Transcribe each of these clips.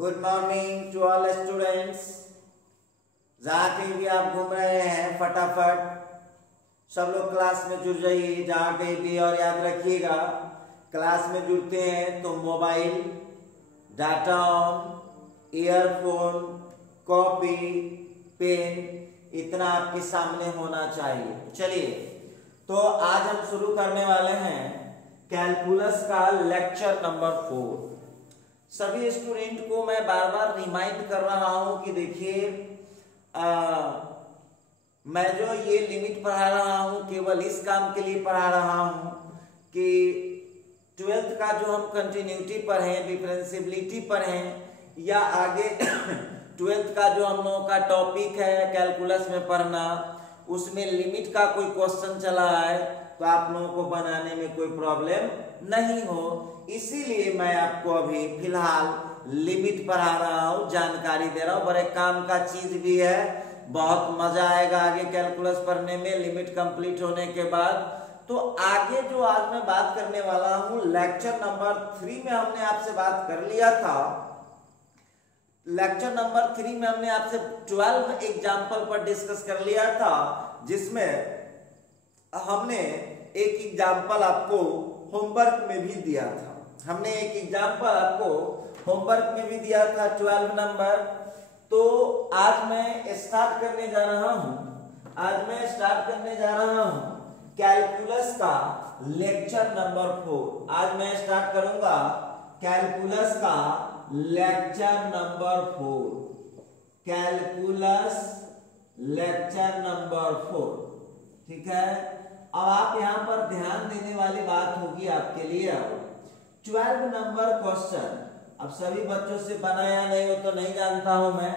Good morning to all students. जहाँ कहीं भी आप घूम रहे हैं फटाफट सब लोग क्लास में जुड़ जाइए जहाँ कहीं भी। और याद रखिएगा क्लास में जुड़ते हैं तो mobile, data on, earphone, copy, pen इतना आपके सामने होना चाहिए। चलिए तो आज हम शुरू करने वाले हैं कैलकुलस का लेक्चर नंबर 4। सभी स्टूडेंट को मैं बार बार रिमाइंड कर रहा हूं कि देखिए मैं जो ये लिमिट पढ़ा रहा हूं केवल इस काम के लिए पढ़ा रहा हूं कि 12th का जो हम कंटिन्यूटी पर हैं, डिफरेंशिएबिलिटी पर हैं या आगे 12th का जो हम लोगों का टॉपिक है कैलकुलस में पढ़ना, उसमें लिमिट का कोई क्वेश्चन चला है तो आप लोगों को बनाने में कोई प्रॉब्लम नहीं हो, इसीलिए मैं आपको अभी फिलहाल लिमिट पढ़ा रहा हूं, जानकारी दे रहा हूं। बड़े काम का चीज भी है, बहुत मजा आएगा आगे कैलकुलस पढ़ने में लिमिट कंप्लीट होने के बाद। तो आगे जो आज मैं बात करने वाला हूं लेक्चर नंबर 3 में हमने आपसे बात कर लिया था। लेक्चर नंबर 3 में हमने आपसे 12 एग्जाम्पल पर डिस्कस कर लिया था, जिसमें हमने एक एग्जाम्पल आपको होमवर्क में भी दिया था। हमने एक एग्जाम्पल आपको होमवर्क में भी दिया था 12 नंबर। तो आज मैं स्टार्ट करने जा रहा हूं कैलकुलस का लेक्चर नंबर 4। आज मैं स्टार्ट करूंगा कैलकुलस का lecture number 4, calculus lecture number 4। ठीक है, अब आप यहां पर ध्यान देने वाली बात होगी आपके लिए। अब 12 नंबर क्वेश्चन अब सभी बच्चों से बनाया नहीं हो तो नहीं जानता हूं मैं,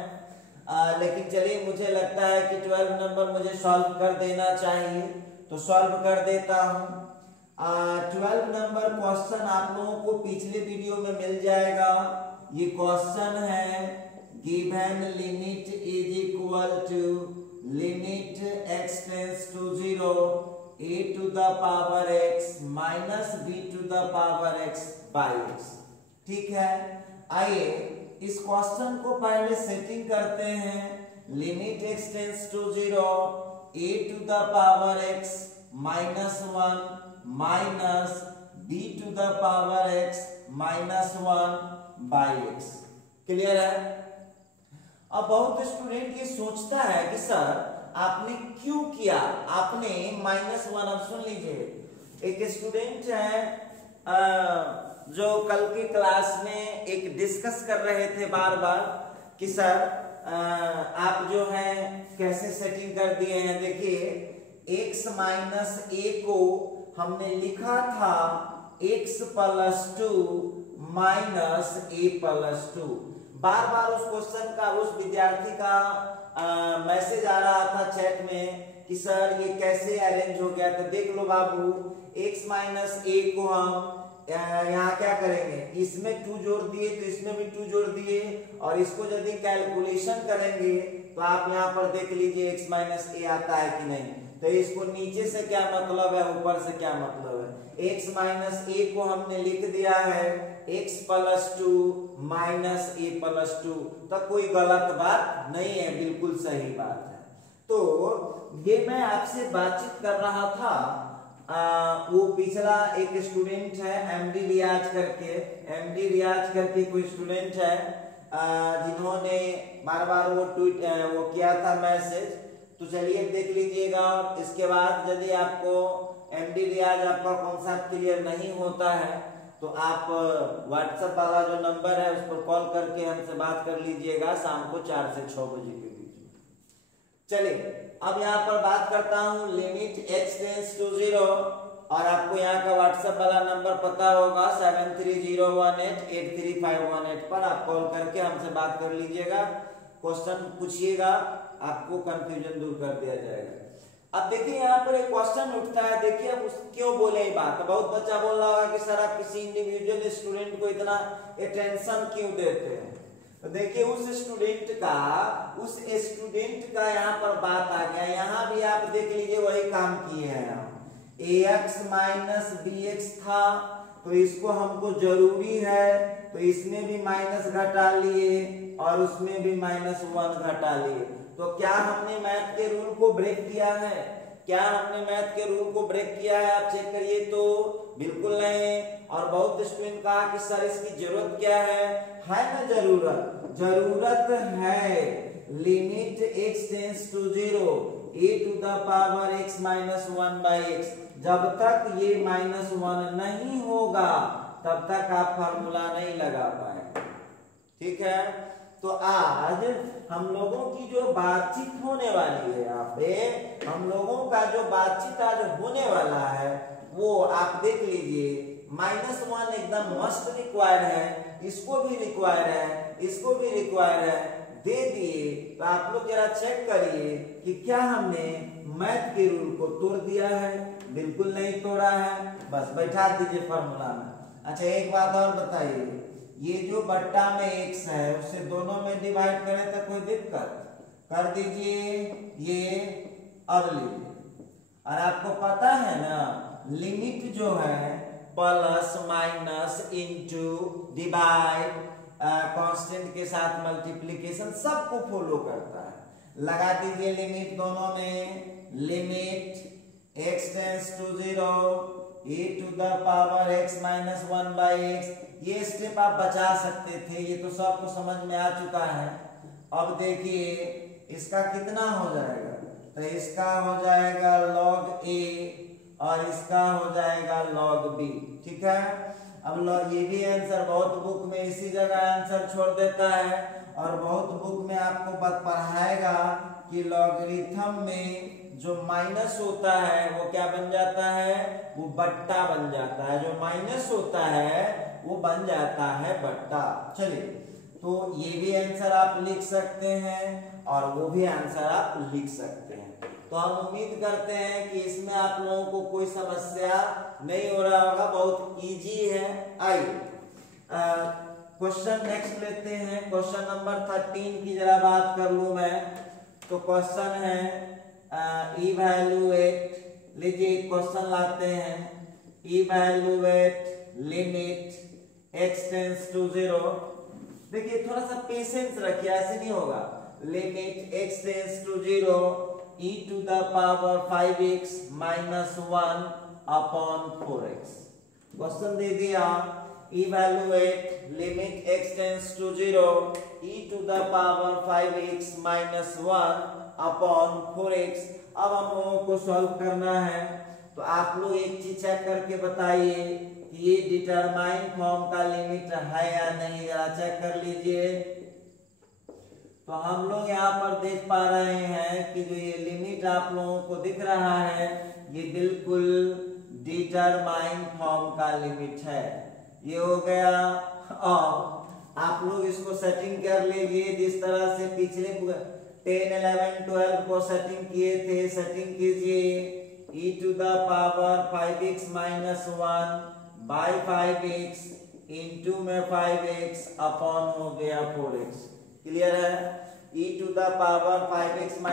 लेकिन चलिए मुझे लगता है कि 12 नंबर मुझे सॉल्व कर देना चाहिए तो सॉल्व कर देता हूं। 12 नंबर क्वेश्चन आप लोगों को पिछले वीडियो में मिल जाएगा। ये क्वेश्चन है given limit is equal to limit x tends to 0 a to the power x minus b to the power x by x। ठीक है, आइए इस क्वेश्चन को पहले सेटिंग करते हैं। Limit x tends to 0 a to the power x minus 1 minus b to the power x minus 1 by x। Clear है? अब बहुत स्टूडेंट ये सोचता है कि सर आपने क्यों किया, आपने -1। अब सुन लीजिए, एक स्टूडेंट है जो कल की क्लास में एक डिस्कस कर रहे थे बार बार कि सर आप जो है कैसे सेटिंग कर दिए हैं। देखिए x माइनस a को हमने लिखा था x plus 2 minus a plus 2। बार बार उस क्वेश्चन का उस विद्यार्थी का मैसेज आ रहा था चैट में कि सर ये कैसे अरेंज हो गया। तो देख लो बाबू, x माइनस a को हम यहाँ क्या करेंगे, इसमें 2 जोड़ दिए तो इसमें भी 2 जोड़ दिए, और इसको यदि कैलकुलेशन करेंगे तो आप यहाँ पर देख लीजिए x माइनस a आता है कि नहीं। तो इसको नीचे से क्या मतलब है, ऊपर से क्या मतलब है। x माइनस a को हमने लिख दिया है x plus 2 minus a plus 2। तो कोई गलत बात नहीं है, बिल्कुल सही बात है। तो ये मैं आपसे बातचीत कर रहा था। वो पिछला एक स्टूडेंट है एमडी रियाज करके कोई स्टूडेंट है जिन्होंने बार बार वो ट्वीट वो किया था मैसेज। तो चलिए देख लीजिएगा। इसके बाद यदि आपको एमडी रियाज आपका कॉन्सेप्ट क्लियर नहीं होता है तो आप व्हाट्सएप वाला जो नंबर है उस पर कॉल करके हमसे बात कर लीजिएगा शाम को 4 से 6 बजे के बीच में। चलिए अब यहाँ पर बात करता हूँ लिमिट x टेंड्स टू 0, और आपको यहाँ का व्हाट्सएप वाला नंबर पता होगा 7301883518 पर आप कॉल करके हमसे बात कर लीजिएगा, क्वेश्चन पूछिएगा, आपको कंफ्यूजन दूर कर दिया जाएगा। अब देखिए यहाँ पर एक क्वेश्चन उठता है। देखिए अब क्यों बोले ये बात, तो बहुत बच्चा बोल रहा होगा कि सर आप किसी इंडिविजुअल स्टूडेंट को इतना अटेंशन क्यों देते हैं। तो देखिए उस स्टूडेंट का यहाँ पर बात आ गया। यहाँ भी आप देख लीजिए वही काम किए हैं। ax माइनस bx था तो इसको हमको जरूरी है तो इसमें भी माइनस घटा लिए और उसमें भी -1 घटा लिए। तो क्या हमने मैथ के रूल को ब्रेक किया है? क्या हमने मैथ के रूल को ब्रेक किया है? आप चेक करिए तो बिल्कुल नहीं। और बहुत स्टूडेंट कहा कि सर इसकी जरूरत क्या है ना जरूरत है limit x tends to 0 e⁻x - 1/x। जब तक ये -1 नहीं होगा तब तक आप फार्मूला नहीं लगा पाए। ठीक है, तो आज हम लोगों की जो बातचीत होने वाली है, यहाँ पे हम लोगों का जो बातचीत आज होने वाला है वो आप देख लीजिए। -1 एकदम मस्ट रिक्वायर्ड है, इसको भी रिक्वायर्ड है, इसको भी रिक्वायर्ड है, दे दिए। तो आप लोग जरा चेक करिए कि क्या हमने मैथ के रूल को तोड़ दिया है? बिल्कुल नहीं तोड़ा है, बस बैठा दीजिए फॉर्मूला में। अच्छा एक बात और बताइए, ये जो बट्टा में x है उसे दोनों में डिवाइड करें तो कोई दिक्कत? कर दीजिए ये, अब लीजिए। और आपको पता है ना लिमिट जो है plus minus into divide constant के साथ मल्टीप्लिकेशन सबको फॉलो करता है। लगा दीजिए लिमिट दोनों में, limit x tends to 0 e⁻x - 1/x। ये स्टेप आप बचा सकते थे, ये तो सबको समझ में आ चुका है। अब देखिए इसका कितना हो जाएगा, तो इसका हो जाएगा log a और इसका हो जाएगा log b। ठीक है, अब ये भी आंसर बहुत बुक में इसी जगह आंसर छोड़ देता है और बहुत बुक में आपको पढ़ाएगा कि लॉगरिथम में जो माइनस होता है वो क्या बन जाता है, वो बट्टा बन जाता है। जो माइनस होता है वो बन जाता है बट्टा। चलिए, तो ये भी आंसर आप लिख सकते हैं और वो भी आंसर आप लिख सकते हैं। तो हम उम्मीद करते हैं कि इसमें आप लोगों को कोई समस्या नहीं हो रहा होगा, बहुत इजी है। आइए क्वेश्चन नेक्स्ट लेते हैं। क्वेश्चन नंबर 13 की जरा बात कर लूं मैं। तो क्वेश्चन है इवैल्यूएट, लीजिए क्वेश्चन लाते हैं, evaluate limit x tends to 0। देखिए थोड़ा सा पेशेंस रखिए, ऐसे नहीं होगा। Limit x tends to 0 e⁻5x - 1 upon 4x। Question दे दिया evaluate limit x tends to 0 e⁻5x - 1 upon 4x। अब हम लोगों को सॉल्व करना है। तो आप लोग एक चीज चेक करके बताइए कि ये डिटरमाइन फॉर्म का लिमिट है या नहीं, जरा चेक कर लीजिए। तो हम लोग यहाँ पर देख पा रहे हैं कि जो ये लिमिट आप लोगों को दिख रहा है ये बिल्कुल डिटरमाइन फॉर्म का लिमिट है। ये हो गया। और आप लोग इसको सेटिंग कर लीजिए जिस तरह से पिछले 10, 11, 12 को सेटिंग किए थे, सेटिंग कीजिए। e⁻5x - 1/5x इंटू में 5x अपॉन हो गया 4x। क्लियर है? e⁻5x -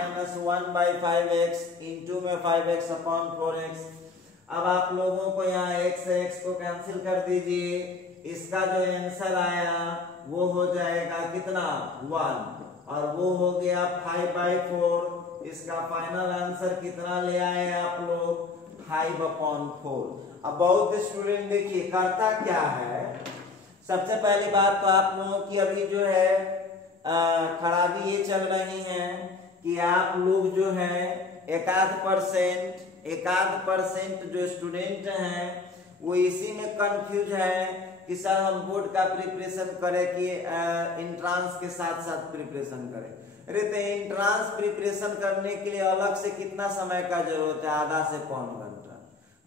1/5x इंटू में 5x अपॉन 4x। अब आप लोगों को यहाँ x से x को कैंसिल कर दीजिए। इसका जो आंसर आया वो हो जाएगा कितना, 1, और वो हो गया 5/4। इसका फाइनल आंसर कितना ले आए आप लोग, 5/4। अब बहुत स्टूडेंट देखिए करता क्या है, सबसे पहली बात तो आप लोगों की अभी जो है खराबी ये चल रही है कि आप लोग जो है एकाध परसेंट जो स्टूडेंट हैं वो इसी में कंफ्यूज है कि सर हम बोर्ड का प्रिपरेशन करें कि इंट्रांस के साथ साथ प्रिपरेशन करें। अरे तो इंट्रांस प्रिपरेशन करने के लिए अलग से कितना समय का जरूरत है, आधा से पौन घंटा,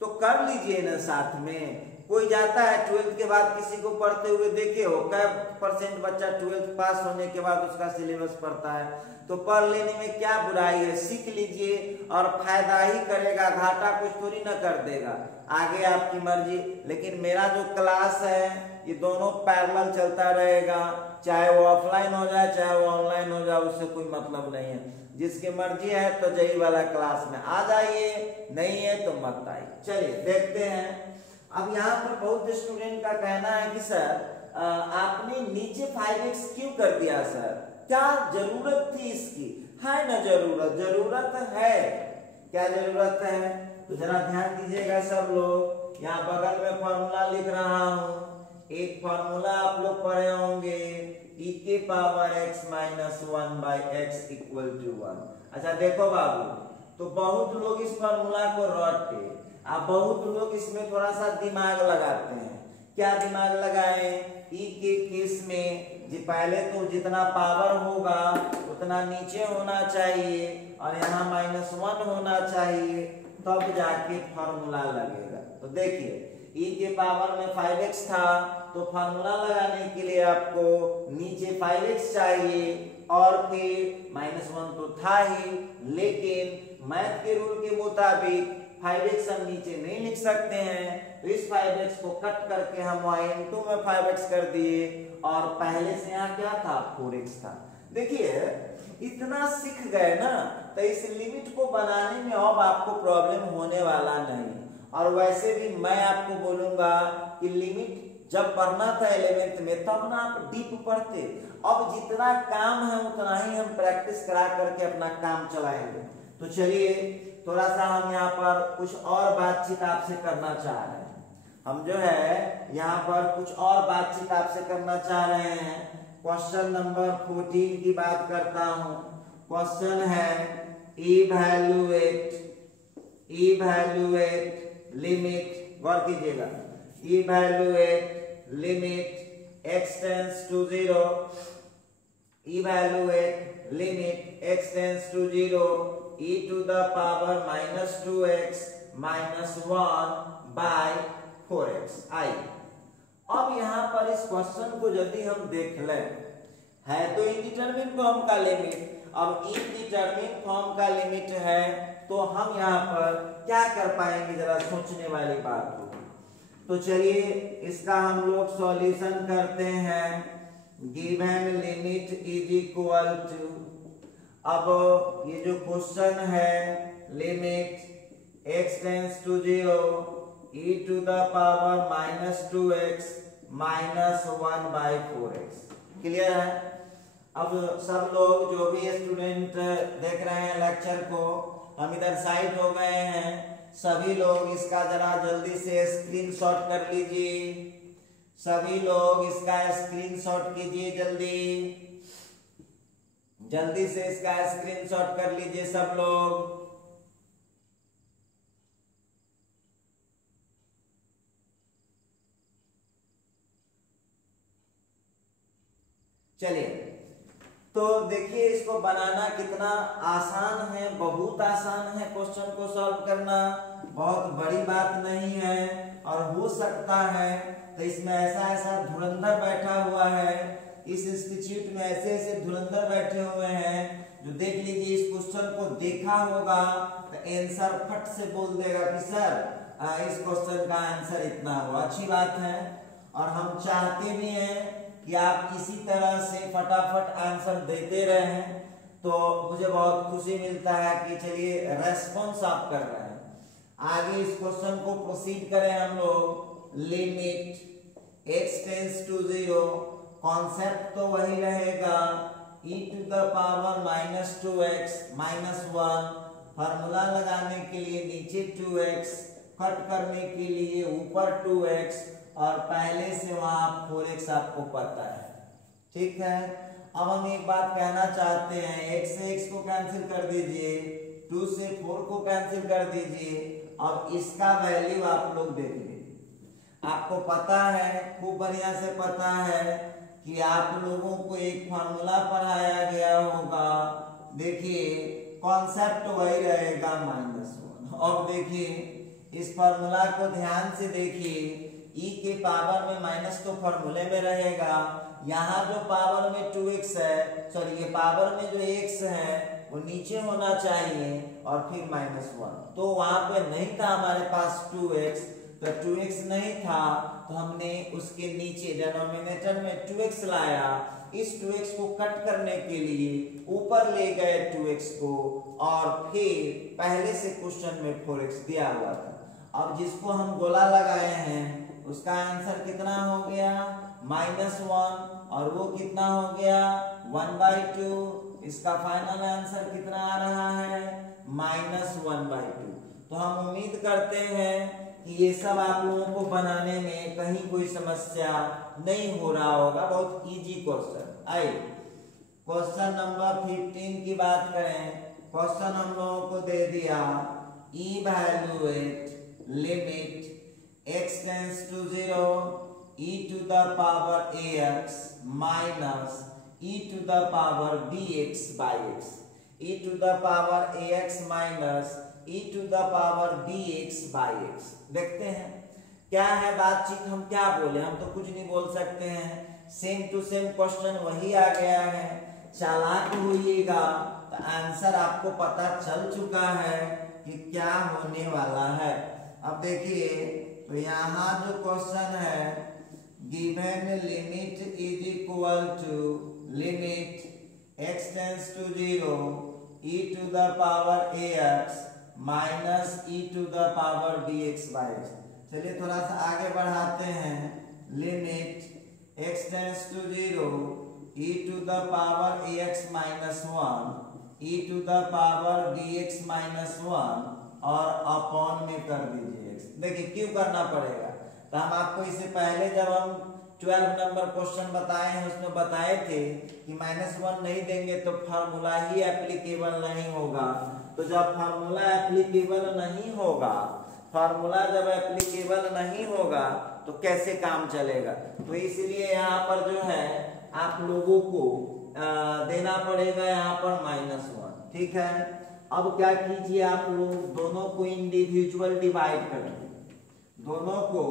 तो कर लीजिए ना साथ में। कोई जाता है 12th के बाद किसी को पढ़ते हुए देखे हो, क्या % बच्चा 12th पास होने के बाद उसका सिलेबस पढ़ता है, तो पढ़ लेने में क्या बुराई है, सीख लीजिए और फायदा ही करेगा, घाटा कुछ थोड़ी ना कर देगा, आगे आपकी मर्जी। लेकिन मेरा जो क्लास है ये दोनों पैरेलल चलता रहेगा, चाहे वो ऑफलाइन हो जाए चाहे वो ऑनलाइन हो जाए, उससे कोई मतलब नहीं है। जिसकी मर्जी है तो जही वाला क्लास में आ जाइए, नहीं है तो मत आइए। चलिए देखते हैं। अब यहाँ पर बहुत स्टूडेंट का कहना है कि सर आपने नीचे 5x क्यों कर दिया सर, क्या जरूरत थी इसकी, है ना जरूरत, जरूरत है, क्या जरूरत है, तो जरा ध्यान दीजिएगा सब लोग। यहाँ बगल में फॉर्मूला लिख रहा हूं, एक फॉर्मूला आप लोग पढ़े होंगे, e के power x minus 1 by x equal to 1। अच्छा देखो बाबू, तो बहुत लोग इस फॉर्मूला को रटते, आप बहुत लोग इसमें थोड़ा सा दिमाग लगाते हैं। क्या दिमाग लगाए, e के केस में जी पहले तो जितना पावर होगा उतना नीचे होना चाहिए और यहाँ -1 होना चाहिए, तब जाके फॉर्मूला लगेगा। तो देखिए e के पावर में 5x था, तो फॉर्मूला लगाने के लिए आपको नीचे 5x चाहिए और फिर -1 तो था ही, लेकिन मैथ के रूल के मुताबिक 5x हम नीचे नहीं लिख सकते हैं, तो इस 5x को कट करके हम y/2 में 5x कर दिए और पहले से यहाँ क्या था 4x था। देखिए इतना सीख गए ना, तो इस लिमिट को बनाने में अब आपको प्रॉब्लम होने वाला नहीं। और वैसे भी मैं आपको बोलूंगा कि लिमिट जब पढ़ना था 11th में तब ना आप डीप पढ़ते, अब जितना काम है उतना ही हम प्रैक्टिस करा करके अपना काम चलाएंगे। तो चलिए थोड़ा सा हम यहाँ पर कुछ और बातचीत आपसे करना चाह रहे हैं, हम जो है यहाँ पर कुछ और बातचीत आपसे करना चाह रहे हैं। क्वेश्चन नंबर 14 की बात करता हूँ। क्वेश्चन है इवैल्यूएट लिमिट, गौर कीजिएगा, evaluate limit x tends to 0, evaluate limit x tends to 0 e to the power -2x minus 1 by 4x i। अब यहाँ पर इस क्वेश्चन को यदि हम देख लें, है तो इंडिटरमिनेट फॉर्म का लिमिट, अब इंडिटरमिनेट फॉर्म का लिमिट है तो हम यहाँ पर क्या कर पाएंगे, जरा सोचने वाली बात हो। तो चलिए इसका हम लोग सॉल्यूशन करते हैं। Given limit is equal to, अब ये जो क्वेश्चन है limit x tends to 0 e to the power -2x minus 1 by 4x, clear है। अब सब लोग जो भी स्टूडेंट देख रहे हैं लेक्चर को, हम इधर साइड हो गए हैं, सभी लोग इसका जरा जल्दी से स्क्रीनशॉट कर लीजिए, सभी लोग इसका स्क्रीनशॉट कीजिए, जल्दी से इसका स्क्रीनशॉट कर लीजिए सब लोग। चलिए तो देखिए इसको बनाना कितना आसान है, बहुत आसान है, क्वेश्चन को सॉल्व करना बहुत बड़ी बात नहीं है। और हो सकता है तो इसमें ऐसा धुरंधर बैठा हुआ है, इस इंस्टीट्यूट में ऐसे धुरंधर बैठे हुए हैं जो देख लीजिए इस क्वेश्चन को देखा होगा तो आंसर फट से बोल देगा कि सर इस क्वेश्चन का आंसर इतना हुआ। अच्छी बात है और हम चाहते भी हैं कि आप इसी तरह से फटाफट आंसर देते रहें, तो मुझे बहुत खुशी मिलता है कि चलिए रेस्पॉन्स आप कर रहे हैं। आगे इस क्वेश्चन को प्रोसीड करें हम लोग। Limit x tends to 0, concept तो वही रहेगा, e to the power -2x minus 1, formula लगाने के लिए नीचे 2x, कट करने के लिए ऊपर 2x और पहले से वहां 4x आपको पता है, ठीक है। अब हम एक बात कहना चाहते हैं, x से x को कैंसिल कर दीजिए, 2 से 4 को कैंसिल कर दीजिए। अब इसका वैल्यू आप लोग देख लीजिए, आपको पता है, खूब बढ़िया से पता है कि आप लोगों को एक फॉर्मूला पढ़ाया गया होगा, देखिए कॉन्सेप्ट वही रहेगा -1। अब देखिए इस फॉर्मूला को ध्यान से देखिए, e के पावर में माइनस तो फॉर्मूले में रहेगा, यहाँ जो पावर में 2x है, सॉरी ये पावर में जो x है वो नीचे होना चाहिए और फिर -1, तो वहां पे नहीं था हमारे पास 2x, तो 2x नहीं था तो हमने उसके नीचे डिनोमिनेटर में 2x लाया, इस 2x को कट करने के लिए ऊपर ले गए 2x को और फिर पहले से क्वेश्चन में 4x दिया हुआ था। अब जिसको हम गोला लगाए हैं उसका आंसर कितना हो गया -1 और वो कितना हो गया 1/2। इसका फाइनल आंसर कितना आ रहा है -1/2। तो हम उम्मीद करते हैं कि ये सब आप लोगों को बनाने में कहीं कोई समस्या नहीं हो रहा होगा। बहुत इजी क्वेश्चन। आइए क्वेश्चन नंबर 15 की बात करें। क्वेश्चन हम लोगों को दे दिया evaluate limit x tends to 0 e to the power ax minus e to the power bx by x, e to the power ax minus e to the power bx by x। देखते हैं क्या है बातचीत, हम क्या बोले, हम तो कुछ नहीं बोल सकते हैं। सेम टू सेम क्वेश्चन वही आ गया है। चालाक होइएगा तो आंसर आपको पता चल चुका है कि क्या होने वाला है। अब देखिए तो यहाँ जो क्वेश्चन है given limit is equal to limit x tends to 0 e to the power ax minus e to the power bx by x। चलिए थोड़ा सा आगे बढ़ाते हैं। Limit x tends to 0 e to the power ax minus 1 e to the power bx minus 1 और upon में कर दीजिए x। देखिए क्यों करना पड़ेगा, तो हम आपको इससे पहले जब हम 12 नंबर क्वेश्चन बताए हैं उसमें बताए थे कि -1 नहीं देंगे तो फार्मूला ही एप्लीकेबल नहीं होगा। तो जब फार्मूला एप्लीकेबल नहीं होगा, फार्मूला जब एप्लीकेबल नहीं होगा तो कैसे काम चलेगा। तो इसलिए यहाँ पर जो है आप लोगों को देना पड़ेगा यहाँ पर -1। ठीक है, अब क्या कीजिए आप लोग दोनों को इंडिविजुअल डिवाइड कर दीजिए, दोनों को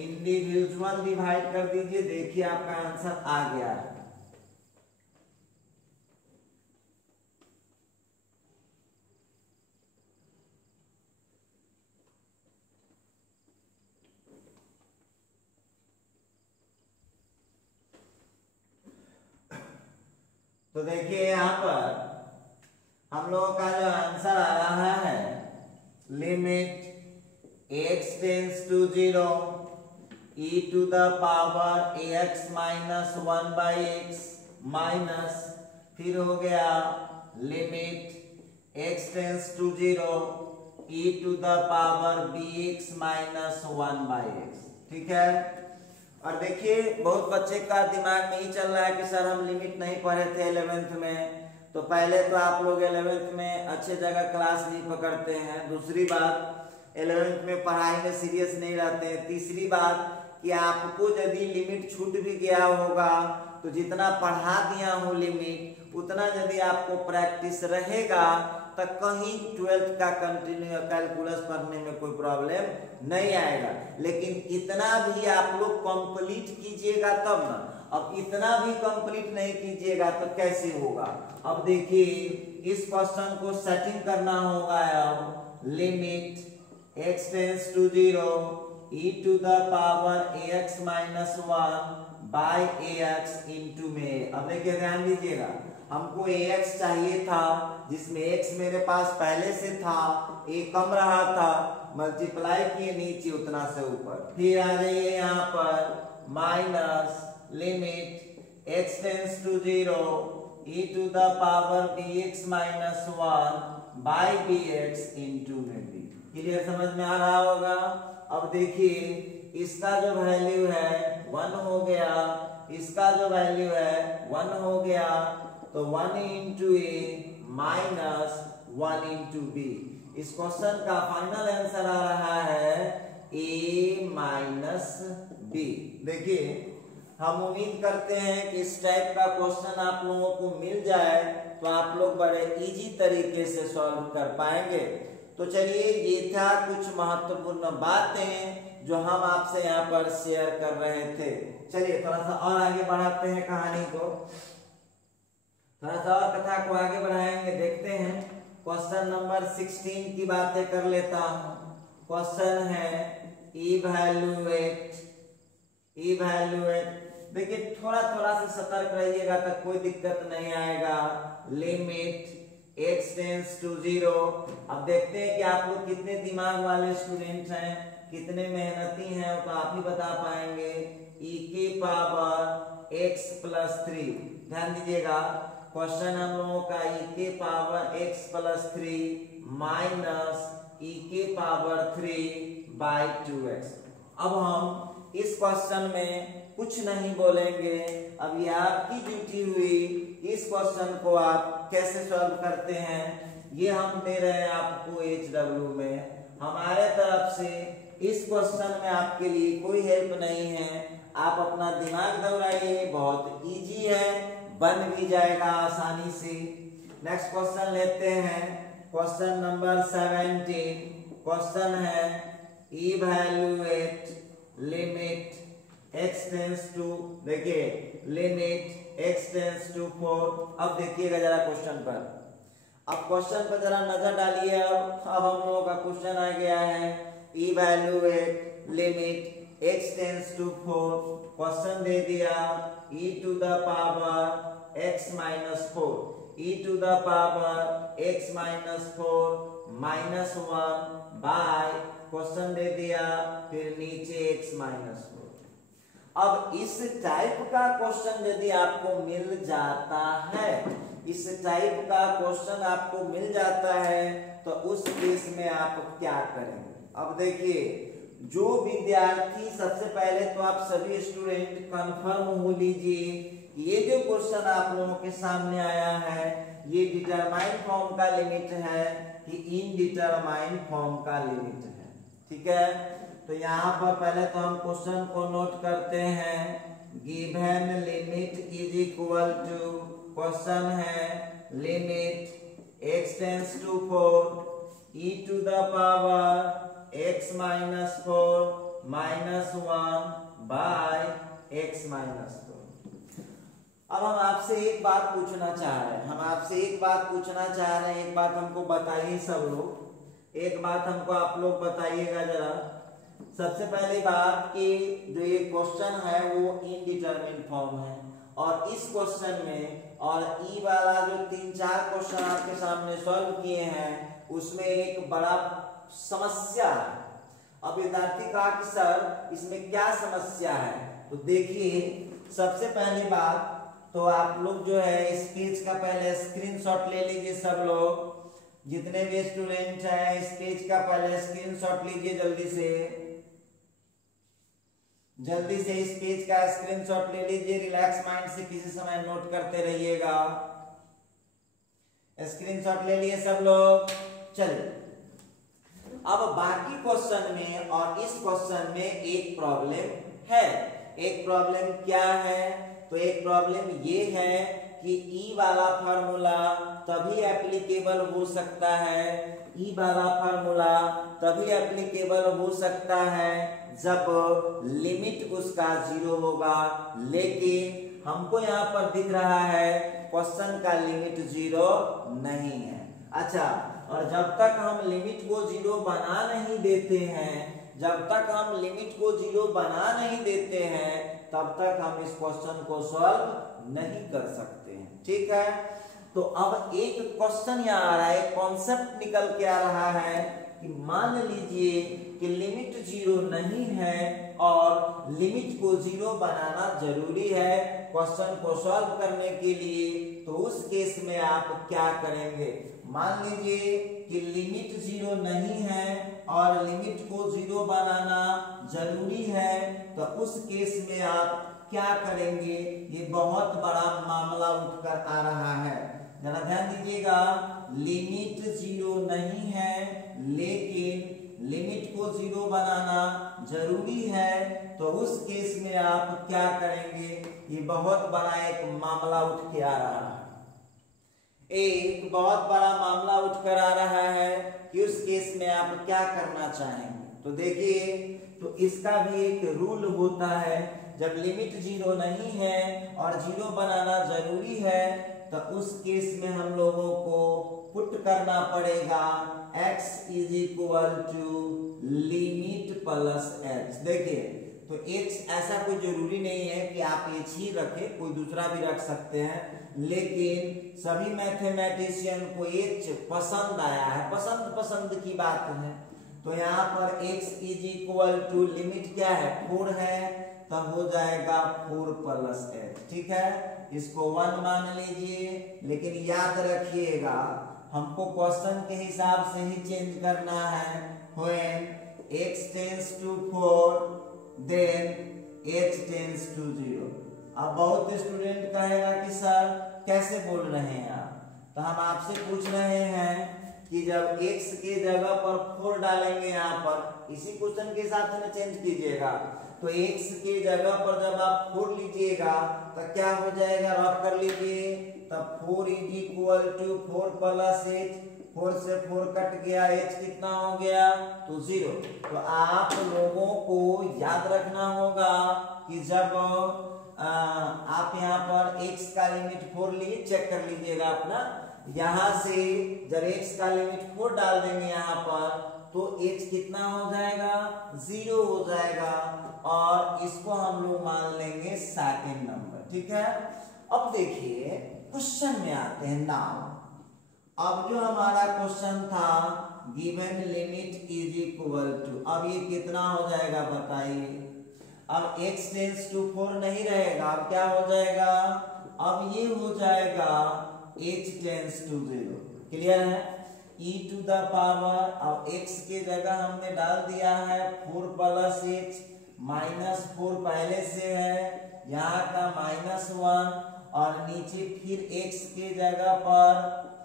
इंडिविजुअल डिवाइड कर दीजिए। देखिए आपका आंसर आ गया है। तो देखिए यहाँ पर हम लोगों का जो आंसर आ रहा है limit x tends to 0 e to the power ax minus 1 by x minus फिर हो गया limit x tends to 0 e to the power bx minus 1 by x। ठीक है, और देखिए बहुत बच्चे का दिमाग में ही चल रहा है कि सर हम लिमिट नहीं पढ़े थे 11th में। तो पहले तो आप लोग 11th में अच्छे जगह क्लास नहीं पकड़ते हैं। दूसरी बात 11th में पढ़ाई में सीरियस नहीं रहते हैं। तीसरी बात कि आपको यदि लिमिट छूट भी गया होगा तो जितना पढ़ा दिया हूँ लिमिट उतना यदि आपको प्रैक्टिस रहेगा तो कहीं 12th का कंटिन्यू कैलकुलस पढ़ने में कोई प्रॉब्लम नहीं आएगा। लेकिन इतना भी आप लोग कंप्लीट कीजिएगा तब ना। अब इतना भी कंप्लीट नहीं कीजिएगा तो कैसे होगा। अब देखिए इस क्वेश्चन को सेटिंग करना होगा। अब limit x tends to 0 e to the power ax minus 1 by ax into में। अब देखिए ध्यान दीजिएगा, हमको ax चाहिए था जिसमें x मेरे पास पहले से था, a कम रहा था, मल्टीप्लाई किए नीचे उतना से ऊपर। फिर आ जाइए यहाँ पर minus limit x tends to 0 e to the power bx minus 1 by bx into में भी। क्लियर समझ में आ रहा होगा। अब देखिए इसका जो वैल्यू है 1 हो गया, इसका जो वैल्यू है 1 हो गया, तो 1 इंटू ए माइनस 1 इंटू बी। इस क्वेश्चन का फाइनल आंसर आ रहा है ए माइनस बी। देखिए हम उम्मीद करते हैं कि इस टाइप का क्वेश्चन आप लोगों को मिल जाए तो आप लोग बड़े इजी तरीके से सॉल्व कर पाएंगे। तो चलिए ये था कुछ महत्वपूर्ण बातें जो हम आपसे यहाँ पर शेयर कर रहे थे। चलिए थोड़ा सा और आगे बढ़ाते हैं कहानी को, थोड़ा सा और कथा को आगे बढ़ाएंगे। देखते हैं क्वेश्चन नंबर 16 की बातें कर लेता हूँ। क्वेश्चन है इवैल्यूएट। देखिए थोड़ा थोड़ा से सतर्क रहिएगा तो कोई दिक्कत नहीं आएगा। Limit x tends to 0। अब देखते हैं कि आप लोग कितने दिमाग वाले स्टूडेंट हैं, कितने मेहनती हैं, तो आप ही बता पाएंगे। ई के पावर x प्लस 3। ध्यान दीजिएगा, क्वेश्चन हम लोगों का ई के पावर x प्लस 3 माइनस ई के पावर 3 बाई 2x। अब हम इस क्वेश्चन में कुछ नहीं बोलेंगे, अब ये आपकी ड्यूटी हुई इस क्वेश्चन को आप कैसे सॉल्व करते हैं ये हम दे रहे हैं आपको HW में। हमारे तरफ से इस क्वेश्चन में आपके लिए कोई हेल्प नहीं है, आप अपना दिमाग दौड़ाइए, बहुत इजी है, बन भी जाएगा आसानी से। नेक्स्ट क्वेश्चन लेते हैं, क्वेश्चन नंबर 17। क्वेश्चन है evaluate limit x tends to, देखिए लिमिट x टेंस टू 4। अब देखिएगा जरा क्वेश्चन पर, अब क्वेश्चन पर जरा नजर डालिए। अब हम लोगों का क्वेश्चन आ गया है evaluate limit x tends to 4। Question दे दिया e to the power x minus 4, e to the power x minus 4 minus 1 by, question दे दिया फिर नीचे x माइनस 4। अब इस टाइप का क्वेश्चन यदि आपको मिल जाता है, इस टाइप का क्वेश्चन आपको मिल जाता है तो उस केस में आप क्या करेंगे। अब देखिए, जो विद्यार्थी, सबसे पहले तो आप सभी स्टूडेंट कंफर्म हो लीजिए, ये जो क्वेश्चन आप लोगों के सामने आया है ये डिटरमाइन फॉर्म का लिमिट है कि इनडिटरमाइन फॉर्म का लिमिट है। ठीक है, तो यहाँ पर पहले तो हम क्वेश्चन को नोट करते हैं। Given limit is equal to, question है limit x tends to 4 e to the power x minus 4 minus 1 by x minus 4। अब हम आपसे एक बात पूछना चाह रहे हैं, एक बात हमको बताइए सब लोग, एक बात हमको आप लोग बताइएगा जरा। सबसे पहली बात कि जो ये क्वेश्चन है वो इनडिटरमिनेट फॉर्म है, और इस क्वेश्चन में और ई वाला जो 3-4 क्वेश्चन आपके सामने सॉल्व किए हैं उसमें एक बड़ा समस्या है। अब विद्यार्थी कहा कि सर इसमें क्या समस्या है, तो देखिए सबसे पहली बात तो आप लोग जो है इस पेज का पहले स्क्रीनशॉट ले लीजिए। सब लोग जितने भी स्टूडेंट हैं इस पेज का पहले स्क्रीनशॉट लीजिए, जल्दी से इस पेज का स्क्रीनशॉट ले लीजिए। रिलैक्स माइंड से किसी समय नोट करते रहिएगा। स्क्रीनशॉट ले लिए सब लोग। चलिए, अब बाकी क्वेश्चन में और इस क्वेश्चन में एक प्रॉब्लम है। एक प्रॉब्लम क्या है, तो एक प्रॉब्लम ये है कि ई वाला फार्मूला तभी एप्लीकेबल हो सकता है, ई वाला फार्मूला तभी एप्लीकेबल हो सकता है जब लिमिट उसका 0 होगा, लेकिन हमको यहाँ पर दिख रहा है क्वेश्चन का लिमिट 0 नहीं है। अच्छा, और जब तक हम लिमिट को 0 बना नहीं देते हैं, तब तक हम इस क्वेश्चन को सॉल्व नहीं कर सकते हैं। ठीक है, तो अब एक क्वेश्चन यहाँ आ रहा है, कॉन्सेप्ट निकल के आ रहा है कि मान लीजिए कि लिमिट 0 नहीं है और लिमिट को 0 बनाना जरूरी है क्वेश्चन को सॉल्व करने के लिए, तो उस केस में आप क्या करेंगे। मान लीजिए कि लिमिट 0 नहीं है और लिमिट को 0 बनाना जरूरी है, तो उस केस में आप क्या करेंगे। ये बहुत बड़ा मामला उठकर आ रहा है, जरा ध्यान दीजिएगा। लिमिट 0 नहीं है लेकिन लिमिट को 0 बनाना जरूरी है, तो उस केस में आप क्या करेंगे। ये बहुत बड़ा एक मामला उठ के आ रहा है, एक बहुत बड़ा मामला उठकर आ रहा है कि उस केस में आप क्या करना चाहेंगे। तो देखिए, तो इसका भी एक रूल होता है, जब लिमिट 0 नहीं है और 0 बनाना जरूरी है तो उस केस में हम लोगों को पुट करना पड़ेगा x is equal to limit plus h। देखिए, तो h ऐसा कोई जरूरी नहीं है कि आप h ही रखें, कोई दूसरा भी रख सकते हैं, लेकिन सभी मैथमेटिशियन को h पसंद आया है, पसंद की बात है। तो यहाँ पर x is equal to limit क्या है 4 है, तब हो जाएगा 4 प्लस h। ठीक है, इसको 1 मान लीजिए, लेकिन याद रखिएगा हमको क्वेश्चन के हिसाब से ही चेंज करना है। when x tends to 4 then h tends to 0। अब बहुत स्टूडेंट कहेगा कि सर कैसे बोल रहे हैं आप, तो हम आपसे पूछ रहे हैं कि जब x के जगह पर 4 डालेंगे, यहाँ पर इसी क्वेश्चन के हिसाब से चेंज कीजिएगा, तो x के जगह पर जब आप 4 लीजिएगा तो क्या हो जाएगा, रफ कर लीजिए, तब 4 is equal to 4 plus h, 4 से 4 कट गया, h कितना हो गया, तो 0। तो आप लोगों को याद रखना होगा कि जब आप यहाँ पर x का लिमिट 4 लिए, चेक कर लीजिएगा अपना, यहाँ से जब x का लिमिट 4 डाल देंगे यहाँ पर, तो h कितना हो जाएगा, 0 हो जाएगा, और इसको हम लोग मान लेंगे सेकंड नंबर। ठीक है, अब देखिए क्वेश्चन में आते हैं। नाउ अब जो हमारा क्वेश्चन था given limit is equal to, अब ये कितना हो जाएगा बताइए। अब x टेंस टू 4 नहीं रहेगा, अब क्या हो जाएगा, अब ये हो जाएगा h टेंस टू 0। क्लियर है, e टू द पावर, अब x के जगह हमने डाल दिया है 4 प्लस h, -4 पहले से है, यहाँ का -1, और नीचे फिर x के जगह पर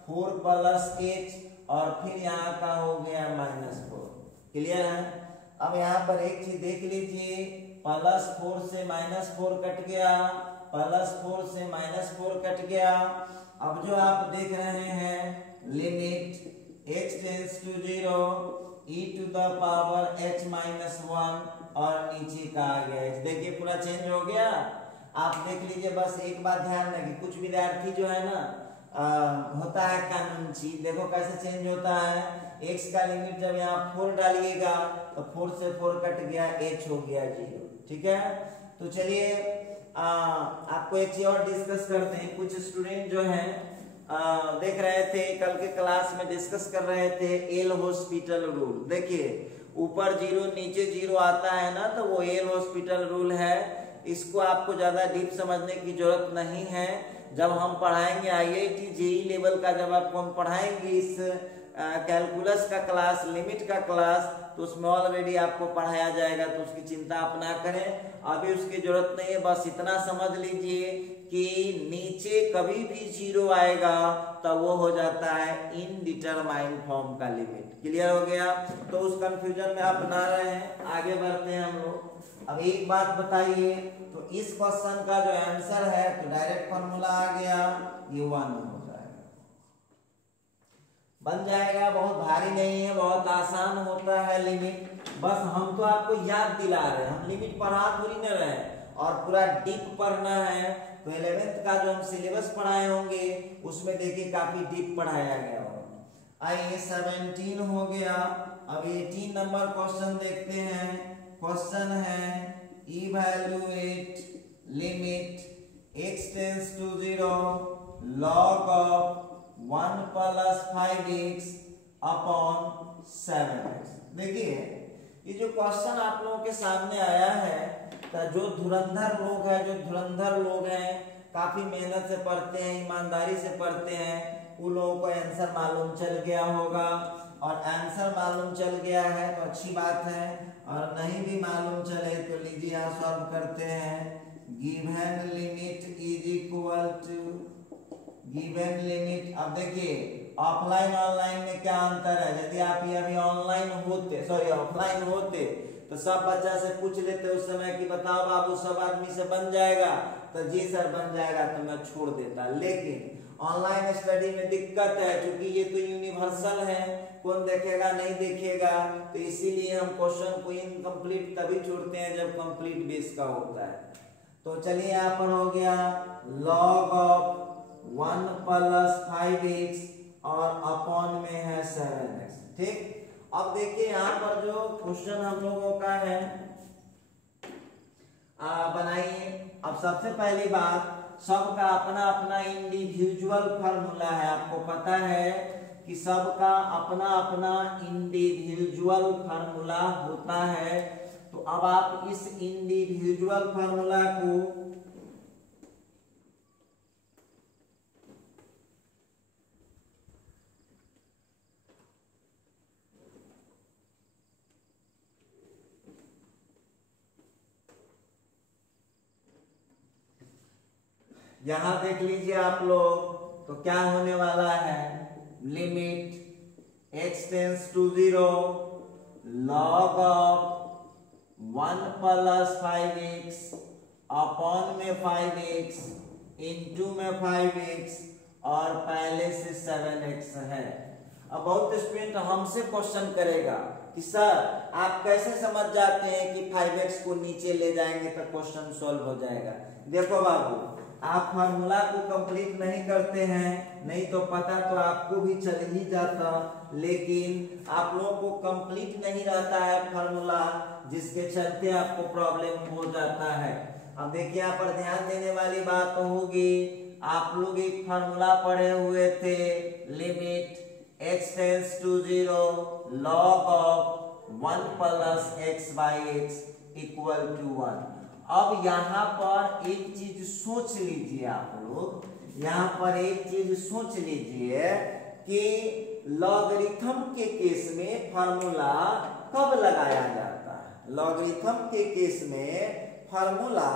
4 प्लस h, और फिर यहाँ का हो गया -4। क्लियर है, अब यहाँ पर एक चीज देख लीजिए, +4 से -4 कट गया, +4 से -4 कट गया। अब जो आप देख रहे हैं limit h tends to 0 e to the power h -1, और नीचे का आ गया h। देखिए पूरा चेंज हो गया। आप देख लीजिए, बस एक बात ध्यान रखिए, कुछ विद्यार्थी जो है ना होता है कानून चीज, देखो कैसे चेंज होता है। x का लिमिट जब यहाँ 4 डालिएगा तो 4 से 4 कट गया, h हो गया 0। ठीक है, तो चलिए आपको एक चीज और डिस्कस करते हैं। कुछ स्टूडेंट जो हैं देख रहे थे, कल के क्लास में डिस्कस कर रहे थे एल हॉस्पिटल रूल। देखिए ऊपर 0 नीचे 0 आता है ना, तो वो एल हॉस्पिटल रूल है। इसको आपको ज्यादा डीप समझने की जरूरत नहीं है। जब हम पढ़ाएंगे IIT JEE लेवल का, जब आपको हम पढ़ाएंगे इस कैलकुलस का क्लास, लिमिट का क्लास, तो उसमें ऑलरेडी आपको पढ़ाया जाएगा, तो उसकी चिंता आप ना करें, अभी उसकी जरूरत नहीं है। बस इतना समझ लीजिए कि नीचे कभी भी 0 आएगा तो वो हो जाता है इनडिटरमाइंड फॉर्म का लिमिट। क्लियर हो गया, तो उस कंफ्यूजन में आप ना रहे, आगे बढ़ते हैं हम लोग। अब एक बात बताइए, तो इस क्वेश्चन का जो आंसर है, तो डायरेक्ट फॉर्मूला आ गया, ये 1 हो जाएगा, बन जाएगा। बहुत भारी नहीं है, बहुत आसान होता है लिमिट। बस हम तो आपको याद दिला रहे हैं, हम लिमिट पढ़ा थोड़ी न रहे हैं, और पूरा डीप पढ़ना है। तो 11th का जो हम सिलेबस पढ़ाए होंगे उसमें देखिए काफी डीप पढ़ाया गया होगा। आइए 17 हो गया। अब 18 नंबर क्वेश्चन देखते हैं। क्वेश्चन है evaluate limit x tends to 0 log of 1 + 5x upon 7x। देखिए ये जो क्वेश्चन आप लोगों के सामने आया है, तो जो धुरंधर लोग हैं, काफी मेहनत से पढ़ते हैं, ईमानदारी से पढ़ते हैं, उन लोगों को आंसर मालूम चल गया होगा। और आंसर मालूम चल गया है तो अच्छी बात है, और नहीं भी मालूम चले तो लीजिए यहाँ सॉल्व करते हैं। Given limit is equal to, given limit, अब देखिए ऑफलाइन ऑनलाइन में क्या अंतर है। यदि आप ये अभी ऑफलाइन होते तो सब बच्चा से पूछ लेते उस समय कि बताओ बाबू सब आदमी से बन जाएगा, तो जी सर बन जाएगा, तो मैं छोड़ देता। लेकिन ऑनलाइन स्टडी में दिक्कत है, क्योंकि ये तो यूनिवर्सल है, कौन देखेगा नहीं देखेगा, तो इसीलिए हम क्वेश्चन को इनकम्प्लीट तभी छोड़ते हैं जब कंप्लीट बेस का होता है। तो चलिए यहाँ पर हो गया log of 1 + 5x और अपॉन में है 7x। ठीक, अब देखिए यहाँ पर जो क्वेश्चन हम लोगों का है बनाइए। अब सबसे पहली बात, सबका अपना अपना इंडिविजुअल फार्मूला है। आपको पता है कि सबका अपना अपना इंडिविजुअल फार्मूला होता है। तो अब आप इस इंडिविजुअल फार्मूला को यहां देख लीजिए आप लोग, तो क्या होने वाला है, limit x tends to 0 log of 1 plus 5x upon में 5x इंटू में 5x और पहले से 7x है। अब बहुत स्टूडेंट हमसे क्वेश्चन करेगा कि सर आप कैसे समझ जाते हैं कि 5x को नीचे ले जाएंगे तो क्वेश्चन सॉल्व हो जाएगा। देखो बाबू, आप फार्मूला को कंप्लीट नहीं करते हैं, नहीं तो पता तो आपको भी चल ही जाता, लेकिन आप लोगों को कंप्लीट नहीं रहता है फार्मूला, जिसके चलते आपको प्रॉब्लम हो जाता है। अब देखिए यहाँ पर ध्यान देने वाली बात तो होगी, आप लोग एक फार्मूला पढ़े हुए थे, limit x tends to 0 log of 1 plus x by x equal to 1। अब यहाँ पर एक चीज सोच लीजिए आप लोग, यहाँ पर एक चीज सोच लीजिए कि लॉगरिथम के केस में फार्मूला कब लगाया जाता है। लॉगरिथम के केस में फार्मूला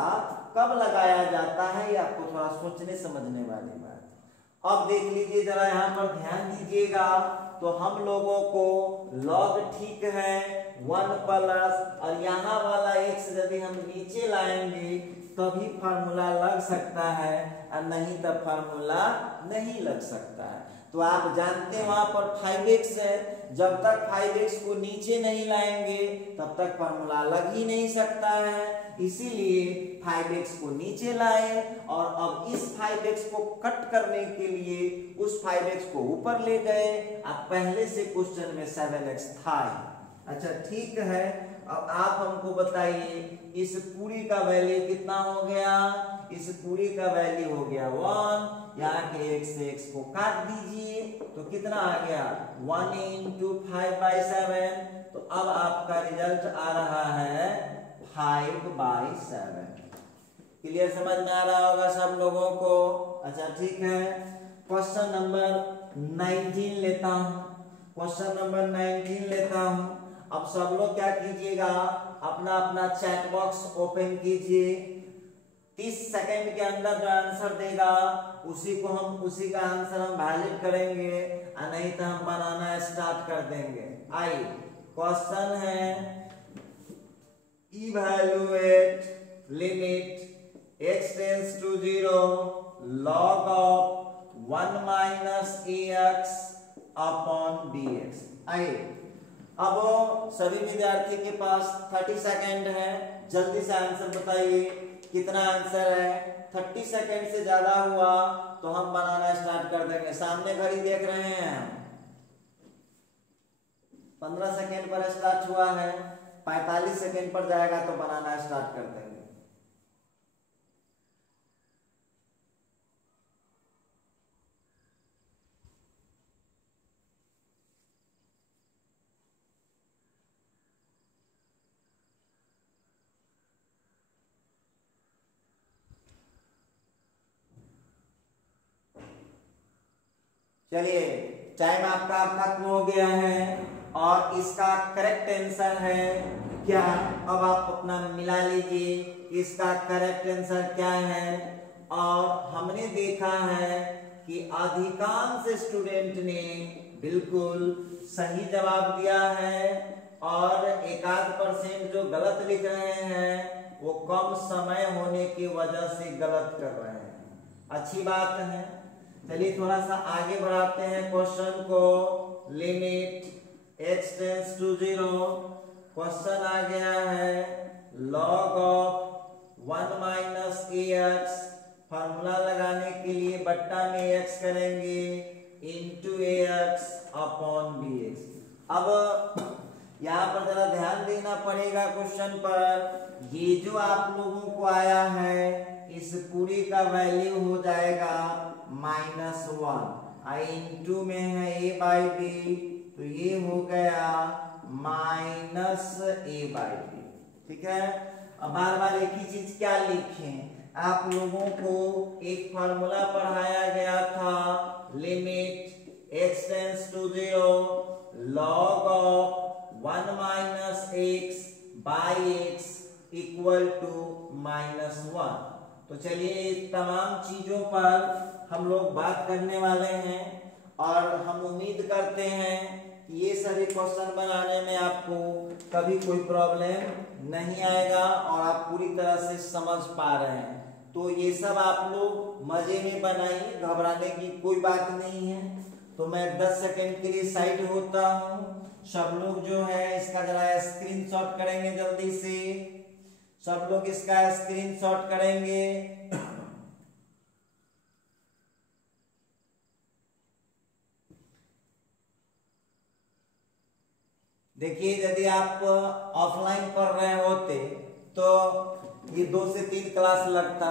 कब लगाया जाता है, ये आपको थोड़ा सोचने समझने वाली बात। अब देख लीजिए जरा, यहाँ पर ध्यान दीजिएगा, तो हम लोगों को लॉग ठीक है 1 प्लस, और यहाँ वाला x यदि हम नीचे लाएंगे तभी फार्मूला लग सकता है, और नहीं तब फार्मूला नहीं लग सकता है। तो आप जानते हैं वहां पर 5x है, जब तक 5x को नीचे नहीं लाएंगे तब तक फार्मूला लग ही नहीं सकता है, इसीलिए 5x को नीचे लाए, और अब इस 5x को कट करने के लिए उस 5x को ऊपर ले गए। अब पहले से क्वेश्चन में 7x था। अच्छा ठीक है, अब आप हमको बताइए इस पूरी का वैल्यू कितना हो गया, इस पूरी का वैल्यू हो गया 1, यहाँ के x से x को काट दीजिए तो कितना आ गया 1 इंटू 5/7, तो अब आपका रिजल्ट आ रहा है 5/7। क्लियर, समझ में आ रहा होगा सब लोगों को। अच्छा ठीक है, क्वेश्चन नंबर 19 लेता हूं, क्वेश्चन नंबर 19 लेता हूं। अब सब लोग क्या कीजिएगा, अपना अपना चैट बॉक्स ओपन कीजिए, 30 सेकंड के अंदर जो आंसर देगा उसी का आंसर हम वैलिड करेंगे, और नहीं तो हम बनाना स्टार्ट कर देंगे। आइए, क्वेश्चन है evaluate limit x tends to 0 log of 1 minus ax upon bx। आइए, अब सभी विद्यार्थी के पास 30 सेकंड है, जल्दी से आंसर बताइए कितना आंसर है। 30 सेकंड से ज्यादा हुआ तो हम बनाना स्टार्ट कर देंगे। सामने घड़ी देख रहे हैं, 15 सेकंड पर स्टार्ट हुआ है, 45 सेकंड पर जाएगा तो बनाना स्टार्ट कर देंगे। चलिए, टाइम आपका खत्म हो गया है, और इसका करेक्ट आंसर है क्या, अब आप अपना मिला लीजिए इसका करेक्ट आंसर क्या है। और हमने देखा है कि अधिकांश स्टूडेंट ने बिल्कुल सही जवाब दिया है, और 1% जो गलत लिख रहे हैं वो कम समय होने की वजह से गलत कर रहे हैं। अच्छी बात है, चलिए थोड़ा सा आगे बढ़ाते हैं क्वेश्चन को। Limit x tends to 0, question आ गया है log of 1 minus ax, formula लगाने के लिए बट्टा में x करेंगे इंटू ax अपॉन bx। अब यहाँ पर जरा ध्यान देना पड़ेगा क्वेश्चन पर, ये जो आप लोगों को आया है इस पूरी का वैल्यू हो जाएगा -1, इंटू में है a बाई बी, तो ये हो गया -a बाई बी। ठीक है। अब बार बार एक ही चीज क्या लिखें, आप लोगों को एक फार्मूला पढ़ाया गया था, limit x tends to 0 log of 1 minus x by x equal to -1। तो चलिए तमाम चीजों पर हम लोग बात करने वाले हैं और हम उम्मीद करते हैं कि ये सभी क्वेश्चन बनाने में आपको कभी कोई प्रॉब्लम नहीं आएगा और आप पूरी तरह से समझ पा रहे हैं। तो ये सब आप लोग मजे में बनाइए, घबराने की कोई बात नहीं है। तो मैं 10 सेकंड के लिए साइड होता हूँ। सब लोग जो है इसका जरा स्क्रीनशॉट करेंगे, जल्दी से सब लोग इसका स्क्रीनशॉट करेंगे। देखिए यदि आप ऑफलाइन पढ़ रहे होते तो ये 2 से 3 क्लास लगता,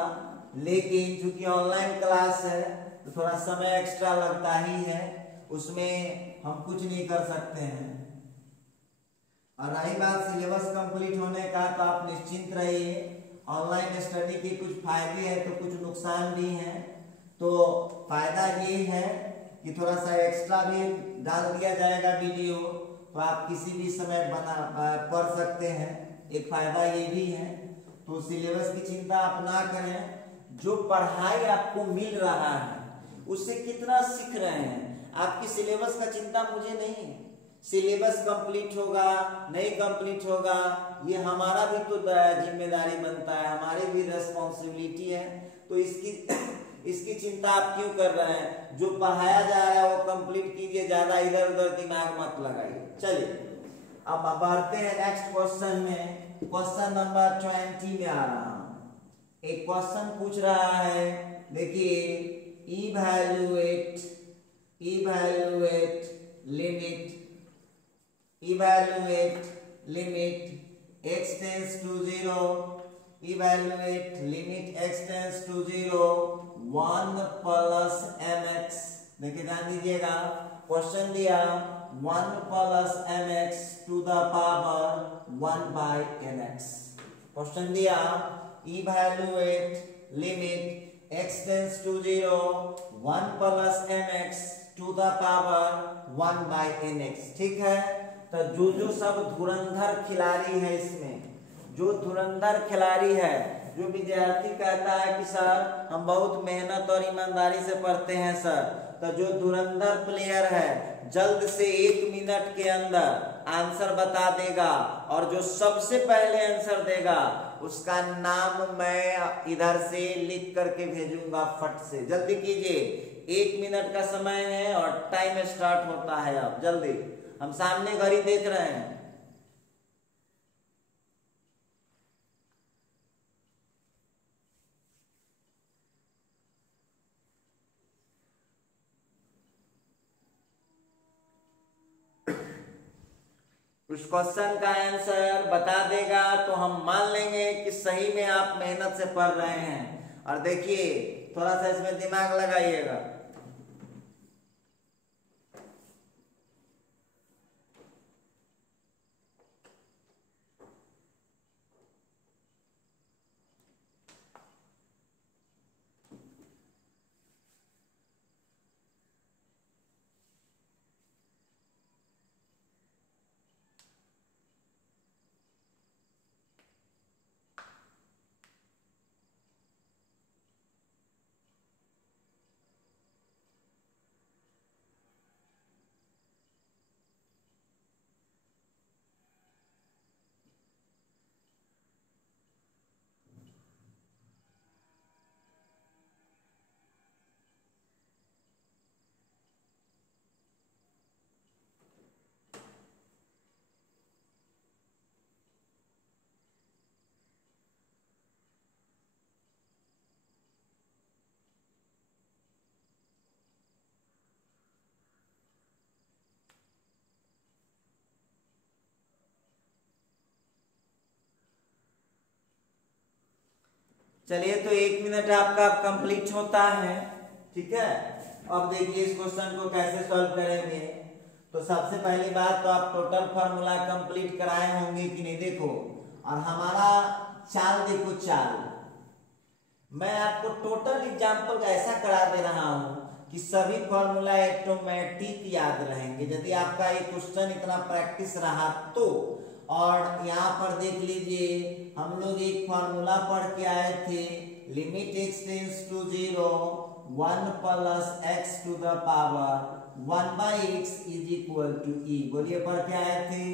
लेकिन चूंकि ऑनलाइन क्लास है तो थोड़ा समय एक्स्ट्रा लगता ही है, उसमें हम कुछ नहीं कर सकते हैं। और रही बात सिलेबस कंप्लीट होने का, तो आप निश्चिंत रहिए, ऑनलाइन स्टडी के कुछ फायदे हैं तो कुछ नुकसान भी हैं। तो फायदा ये है कि थोड़ा सा एक्स्ट्रा भी डाल दिया जाएगा वीडियो, तो आप किसी भी समय पढ़ सकते हैं, एक फायदा ये भी है। तो सिलेबस की चिंता आप ना करें, जो पढ़ाई आपको मिल रहा है उससे कितना सीख रहे हैं, आपकी सिलेबस का चिंता मुझे नहीं है। सिलेबस कंप्लीट होगा नहीं कंप्लीट होगा ये हमारा भी तो जिम्मेदारी बनता है, हमारी भी रिस्पॉन्सिबिलिटी है। तो इसकी चिंता आप क्यों कर रहे हैं, जो पढ़ाया जा रहा है वो कंप्लीट कीजिए, ज्यादा इधर उधर दिमाग मत लगाइए। चलिए अब बढ़ते हैं नेक्स्ट क्वेश्चन में। क्वेश्चन नंबर 20 में आ रहा हूं। एक क्वेश्चन पूछ रहा है, देखिए evaluate limit x tends to 0 evaluate limit x tends to 0 1 plus mx। देखिए ध्यान दीजिएगा, क्वेश्चन दिया 1 plus mx to the power 1 by mx। Question दिया evaluate limit x tends to 0 1 plus mx to the power 1 by nx। ठीक है, तो जो सब धुरंधर खिलाड़ी है, इसमें जो धुरंधर खिलाड़ी है, जो विद्यार्थी कहता है कि सर हम बहुत मेहनत और ईमानदारी से पढ़ते हैं सर, तो जो धुरंधर प्लेयर है जल्द से 1 मिनट के अंदर आंसर बता देगा, और जो सबसे पहले आंसर देगा उसका नाम मैं इधर से लिख करके भेजूंगा। फट से जल्दी कीजिए, 1 मिनट का समय है और टाइम स्टार्ट होता है। अब जल्दी, हम सामने घड़ी देख रहे हैं। उस क्वेश्चन का आंसर बता देगा तो हम मान लेंगे कि सही में आप मेहनत से पढ़ रहे हैं। और देखिए थोड़ा सा इसमें दिमाग लगाइएगा। चलिए तो 1 मिनट आपका कंप्लीट होता है। ठीक है, अब देखिए इस क्वेश्चन को कैसे सॉल्व करेंगे। तो सबसे पहली बात तो आप टोटल फार्मूला कंप्लीट कराए होंगे कि नहीं। देखो और हमारा चाल देखो, चाल मैं आपको टोटल एग्जाम्पल ऐसा करा दे रहा हूं कि सभी फॉर्मूला ऑटोमेटिक याद रहेंगे यदि आपका ये क्वेश्चन इतना प्रैक्टिस रहा तो। और यहाँ पर देख लीजिए हम लोग एक फॉर्मूला पढ़ के आए थे, limit x tends to 0 1 plus x to the power 1/x is equal to e। बोलिए पढ़ के आए थे।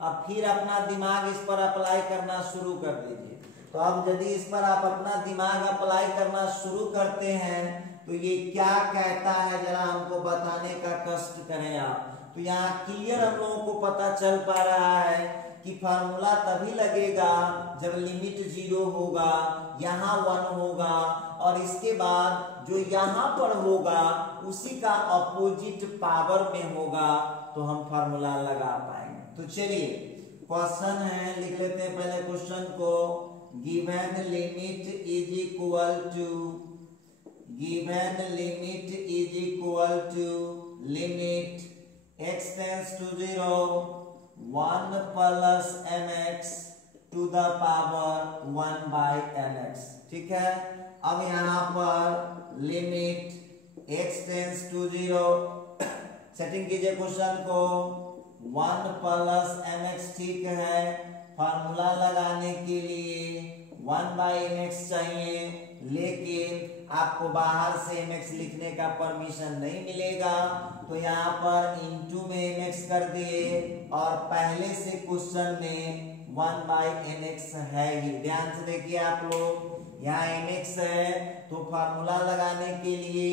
अब फिर अपना दिमाग इस पर अप्लाई करना शुरू कर दीजिए। तो अब यदि इस पर आप अपना दिमाग अप्लाई करना शुरू करते हैं तो ये क्या कहता है जरा हमको बताने का कष्ट करें आप। तो यहाँ क्लियर हम लोगों को पता चल पा रहा है कि फार्मूला तभी लगेगा जब लिमिट 0 होगा, यहाँ 1 होगा और इसके बाद जो यहाँ पर होगा उसी का अपोजिट पावर में होगा तो हम फार्मूला लगा पाएंगे। तो चलिए क्वेश्चन है, लिख लेते हैं पहले क्वेश्चन को। Given limit is equal to limit x tends to 0 1 plus mx to the power 1/mx। ठीक है, अब यहाँ पर limit x tends to 0 setting कीजिए क्वेश्चन को 1 प्लस mx। ठीक है, फार्मूला लगाने के लिए 1/mx चाहिए, लेकिन आपको बाहर से mx लिखने का परमिशन नहीं मिलेगा तो यहाँ पर इंटू में mx कर दिए और पहले से क्वेश्चन में 1/mx है ही। ध्यान से देखिए आप लोग, यहाँ mx है तो फार्मूला लगाने के लिए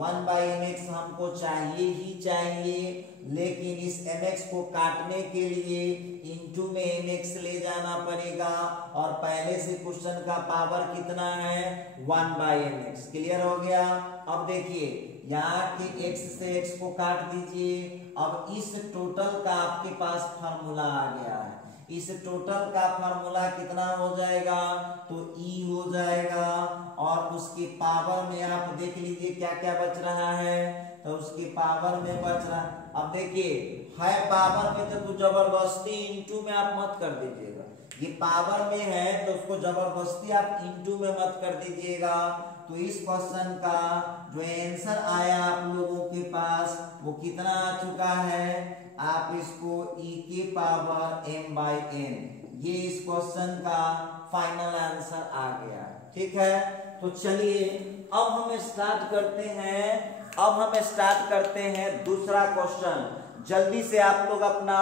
1/mx हमको चाहिए ही चाहिए, लेकिन इस mx को काटने के लिए इंटू में mx ले जाना पड़ेगा और पहले से क्वेश्चन का पावर कितना है 1/mx। क्लियर हो गया। अब देखिए यहाँ के x से x को काट दीजिए। अब इस टोटल का आपके पास फार्मूला आ गया है। इस टोटल का फार्मूला कितना हो जाएगा तो e हो जाएगा और उसकी पावर में आप देख लीजिए क्या क्या बच रहा है। तो उसकी पावर में बच रहा, अब देखिए है पावर में तो जबरदस्ती इंटू में आप मत कर दीजिएगा। ये पावर में है तो उसको जबरदस्ती आप इंटू में मत कर दीजिएगा। तो इस क्वेश्चन का जो आंसर आया आप लोगों के पास वो कितना आ चुका है, आप इसको e की पावर m/n, ये इस क्वेश्चन का फाइनल आंसर आ गया। ठीक है, तो चलिए अब हम स्टार्ट करते हैं दूसरा क्वेश्चन। जल्दी से आप लोग अपना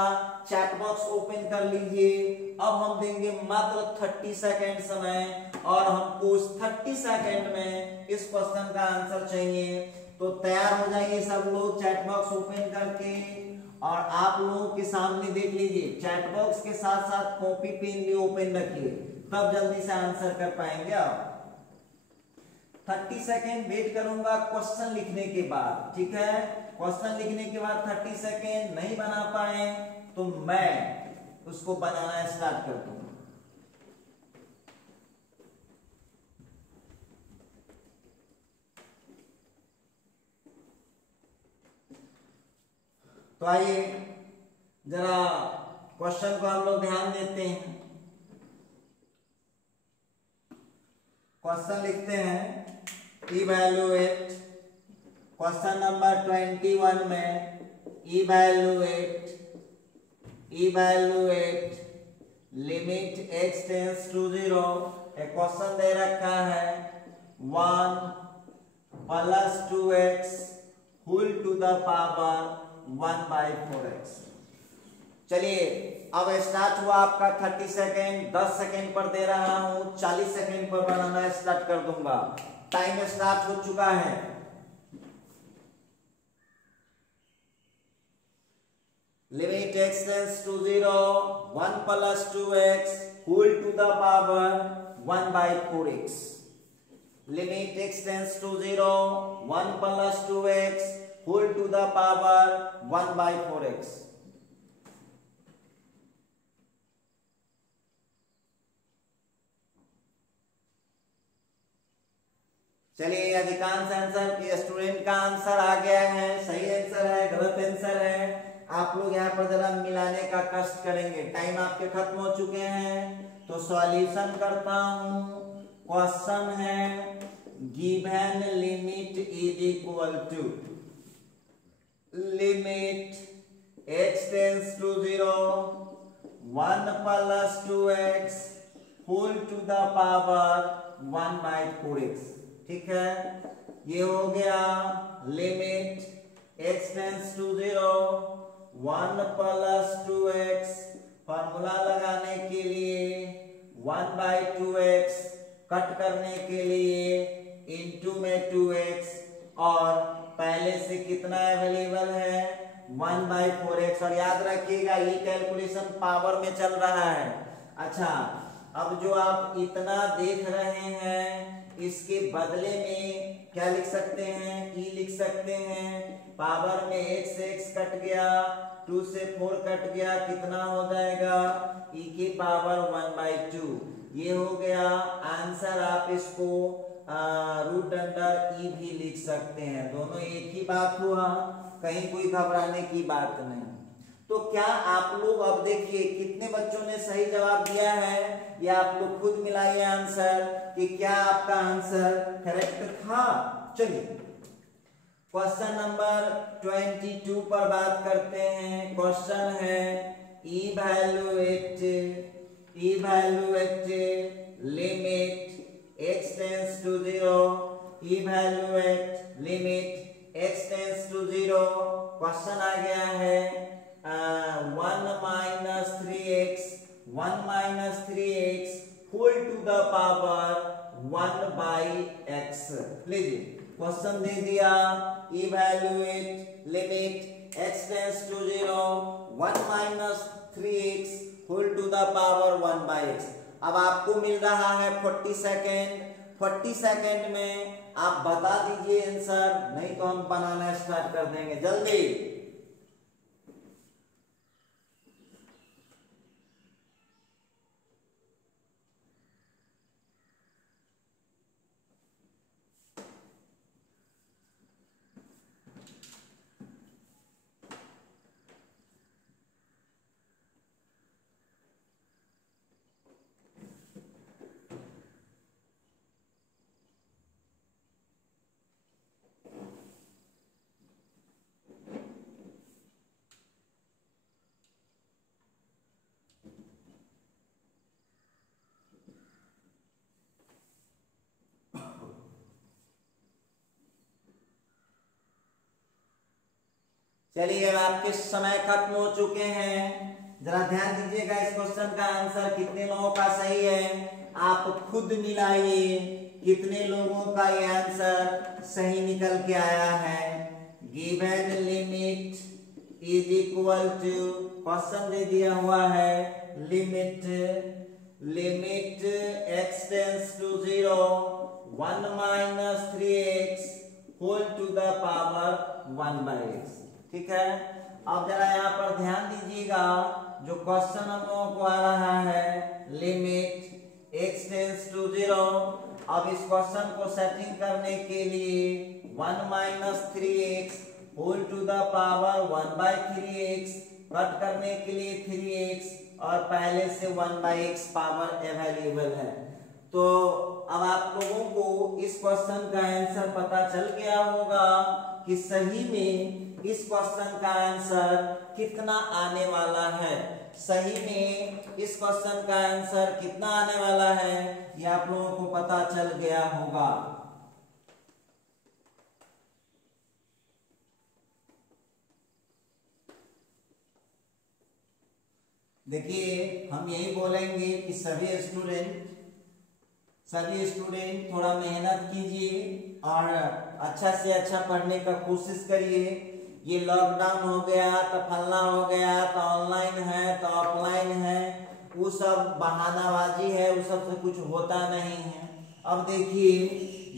चैट बॉक्स ओपन कर लीजिए। अब हम देंगे मात्र 30 सेकेंड समय और हमको उस 30 सेकेंड में इस क्वेश्चन का आंसर चाहिए। तो तैयार हो जाइए सब लोग चैट बॉक्स ओपन करके और आप लोगों के सामने देख लीजिए चैट बॉक्स के साथ साथ कॉपी पेन भी ओपन रखिए, तब जल्दी से आंसर कर पाएंगे आप। 30 सेकेंड वेट करूंगा क्वेश्चन लिखने के बाद। ठीक है, क्वेश्चन लिखने के बाद 30 सेकेंड नहीं बना पाए तो मैं उसको बनाना स्टार्ट कर दूंगा। तो आइए जरा क्वेश्चन को हम लोग ध्यान देते हैं। क्वेश्चन लिखते हैं, इवैल्यूएट, क्वेश्चन नंबर 21 में evaluate limit x tends to 0। एक क्वेश्चन दे रखा है 1 plus 2x whole to the power 1/4x। चलिए अब स्टार्ट हुआ आपका 30 सेकेंड। 10 सेकेंड पर दे रहा हूं, 40 सेकेंड पर बनाना स्टार्ट कर दूंगा। टाइम स्टार्ट हो चुका है। Limit x tends to 0 1 plus 2x whole to the power 1/4x। Limit x tends to 0 1 plus 2x whole to the power 1/4x। चलिए अधिकांश आंसर स्टूडेंट का आंसर आ गया है, सही आंसर है, गलत आंसर है। आप लोग यहाँ पर जरा मिलाने का कष्ट करेंगे। टाइम आपके खत्म हो चुके हैं। तो सॉल्यूशन करता हूं। क्वेश्चन है given limit is equal to limit x tends to 0 1 plus 2x whole to the power 1/4x। ठीक है, ये हो गया limit x tends to 0 1 plus 2x, formula लगाने के लिए 1/2x, कट करने के लिए इनटू में 2x, और पहले से कितना अवेलेबल है 1/4x। और याद रखिएगा ये कैलकुलेशन पावर में चल रहा है। अच्छा, अब जो आप इतना देख रहे हैं इसके बदले में क्या लिख सकते हैं, e लिख सकते हैं। पावर में x से x कट गया, 2 से 4 कट गया, कितना हो जाएगा e की पावर 1/2। ये हो गया आंसर। आप इसको रूट अंडर e भी लिख सकते हैं, दोनों एक ही बात हुआ, कहीं कोई घबराने की बात नहीं। तो क्या आप लोग अब देखिए कितने बच्चों ने सही जवाब दिया है, या आप लोग खुद मिलाइए आंसर कि क्या आपका आंसर करेक्ट था। चलिए क्वेश्चन नंबर 22 पर बात करते हैं। क्वेश्चन है evaluate limit x tends to 0, evaluate limit x tends to 0। Question आ गया है 1 minus 3x whole to the power 1/x। लीजिए क्वेश्चन दे दिया evaluate limit x tends to 0 1 minus 3x whole to the power 1/x। अब आपको मिल रहा है 40 सेकेंड। 40 सेकेंड में आप बता दीजिए आंसर, नहीं तो हम बनाना स्टार्ट कर देंगे जल्दी। चलिए अब आपके समय खत्म हो चुके हैं, जरा ध्यान दीजिएगा इस क्वेश्चन का आंसर कितने लोगों का सही है। आप खुद मिलाइए कितने लोगों का ये आंसर सही निकल के आया है। Given limit is equal to, question दे दिया हुआ है limit x tends to 0 1 minus 3x whole to the power 1/x। ठीक है, अब जरा यहाँ पर ध्यान दीजिएगा, जो क्वेश्चन हम लोगों को आ रहा है लिमिट x टेंस टू 0। अब इस क्वेश्चन को सेटिंग करने के लिए 1 minus 3x whole to the power 1/3x, cut करने के लिए 3x, और पहले से 1/x पावर अवेलेबल है। तो अब आप लोगों को इस क्वेश्चन का आंसर पता चल गया होगा कि सही में इस क्वेश्चन का आंसर कितना आने वाला है। सही में इस क्वेश्चन का आंसर कितना आने वाला है ये आप लोगों को पता चल गया होगा। देखिए हम यही बोलेंगे कि सभी स्टूडेंट थोड़ा मेहनत कीजिए और अच्छा से अच्छा पढ़ने का कोशिश करिए। ये लॉकडाउन हो गया तो फलना हो गया तो ऑनलाइन है तो ऑफलाइन है, वो सब बहानाबाजी है, वो सब से कुछ होता नहीं है। अब देखिए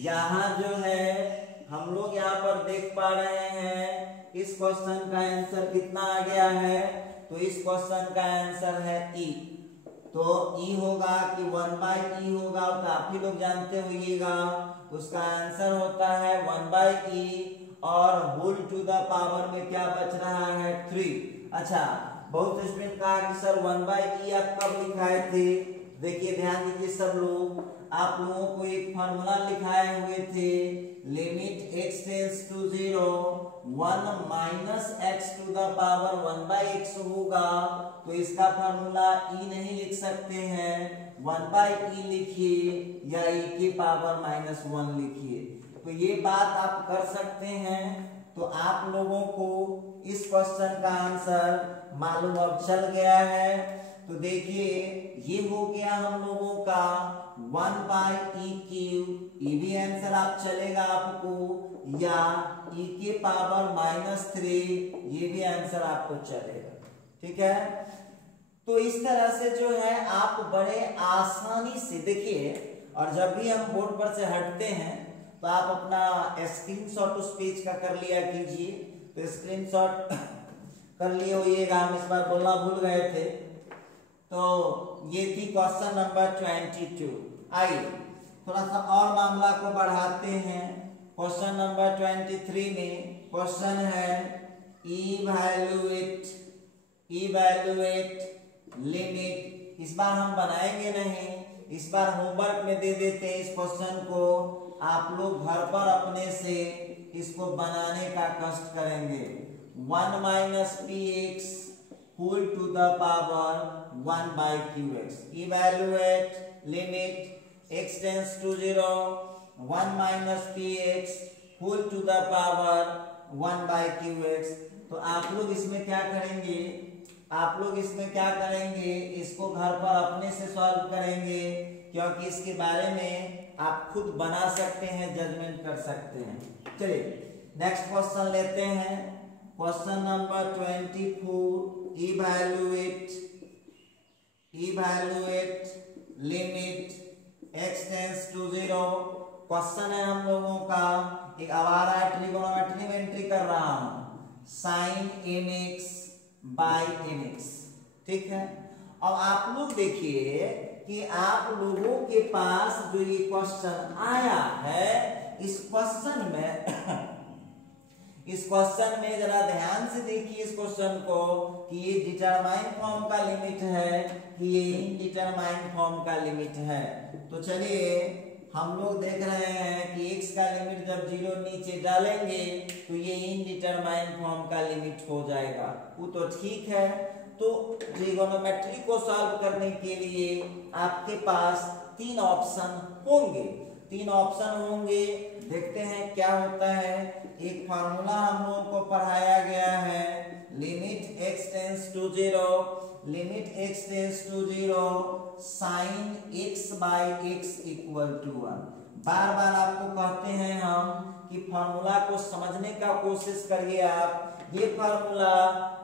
यहाँ जो है हम लोग यहाँ पर देख पा रहे हैं इस क्वेश्चन का आंसर कितना आ गया है, तो इस क्वेश्चन का आंसर है ई। तो ई होगा कि 1/e होगा, तो आप ही लोग जानते होइएगा उसका आंसर होता है 1/e, और होल टू द पावर में क्या बच रहा है 3। अच्छा, बहुत स्टूडेंट कहा कि सर 1/e आप कब लिखाए थे, देखिए ध्यान दीजिए सब लोग, आप लोगों को एक फॉर्मूला लिखाए हुए थे, limit x tends to 0 1 minus x to the power 1/x होगा। तो इसका फॉर्मूला e नहीं लिख सकते हैं, 1/e लिखिए या e की पावर -1 लिखिए। तो ये बात आप कर सकते हैं। तो आप लोगों को इस क्वेश्चन का आंसर मालूम अब चल गया है। तो देखिए ये हो गया हम लोगों का 1/e³। ये भी आंसर आप चलेगा आपको, या e के पावर -3, ये भी आंसर आपको चलेगा। ठीक है, तो इस तरह से जो है आप बड़े आसानी से देखिए। और जब भी हम बोर्ड पर से हटते हैं तो आप अपना स्क्रीनशॉट उस पेज का कर लिया कीजिए। तो स्क्रीनशॉट कर लिए होइएगा, हम इस बार बोलना भूल गए थे। तो ये थी क्वेश्चन नंबर 22। आइए थोड़ा सा और मामला को बढ़ाते हैं। क्वेश्चन नंबर 23 में क्वेश्चन है इवैल्यूएट लिमिट। इस बार हम बनाएंगे नहीं, इस बार होमवर्क में दे देते हैं इस क्वेश्चन को। आप लोग घर पर अपने से इसको बनाने का कष्ट करेंगे। 1 minus px whole to the power 1/qx। Evaluate limit x tends to 0 1 minus px whole to the power 1/qx। तो आप लोग इसमें क्या करेंगे, इसको घर पर अपने से सॉल्व करेंगे, क्योंकि इसके बारे में आप खुद बना सकते हैं, जजमेंट कर सकते हैं। चलिए नेक्स्ट क्वेश्चन लेते हैं। Question number 24 evaluate limit x tends to 0। Question है हम लोगों का, एक आवारा ट्रिगोनोमेट्री में एंट्री कर रहा हूं, sin mx बाई mx। ठीक है, अब आप लोग देखिए कि आप लोगों के पास जो ये क्वेश्चन आया है, इस क्वेश्चन में जरा ध्यान से देखिए इस क्वेश्चन को, कि ये डिटरमाइन फॉर्म का लिमिट है कि ये इनडिटरमाइन फॉर्म का लिमिट है। तो चलिए हम लोग देख रहे हैं कि x का लिमिट जब 0 नीचे डालेंगे तो ये इनडिटरमाइन फॉर्म का लिमिट हो जाएगा। वो तो ठीक है। तो ट्रिगोनोमेट्री को सॉल्व करने के लिए आपके पास 3 ऑप्शन होंगे। देखते हैं क्या होता है। एक फार्मूला हम लोगों को पढ़ाया गया है, limit x tends to 0 sine x/x equal to 1। बार बार आपको कहते हैं हम कि फार्मूला को समझने का कोशिश करिए आप। ये फार्मूला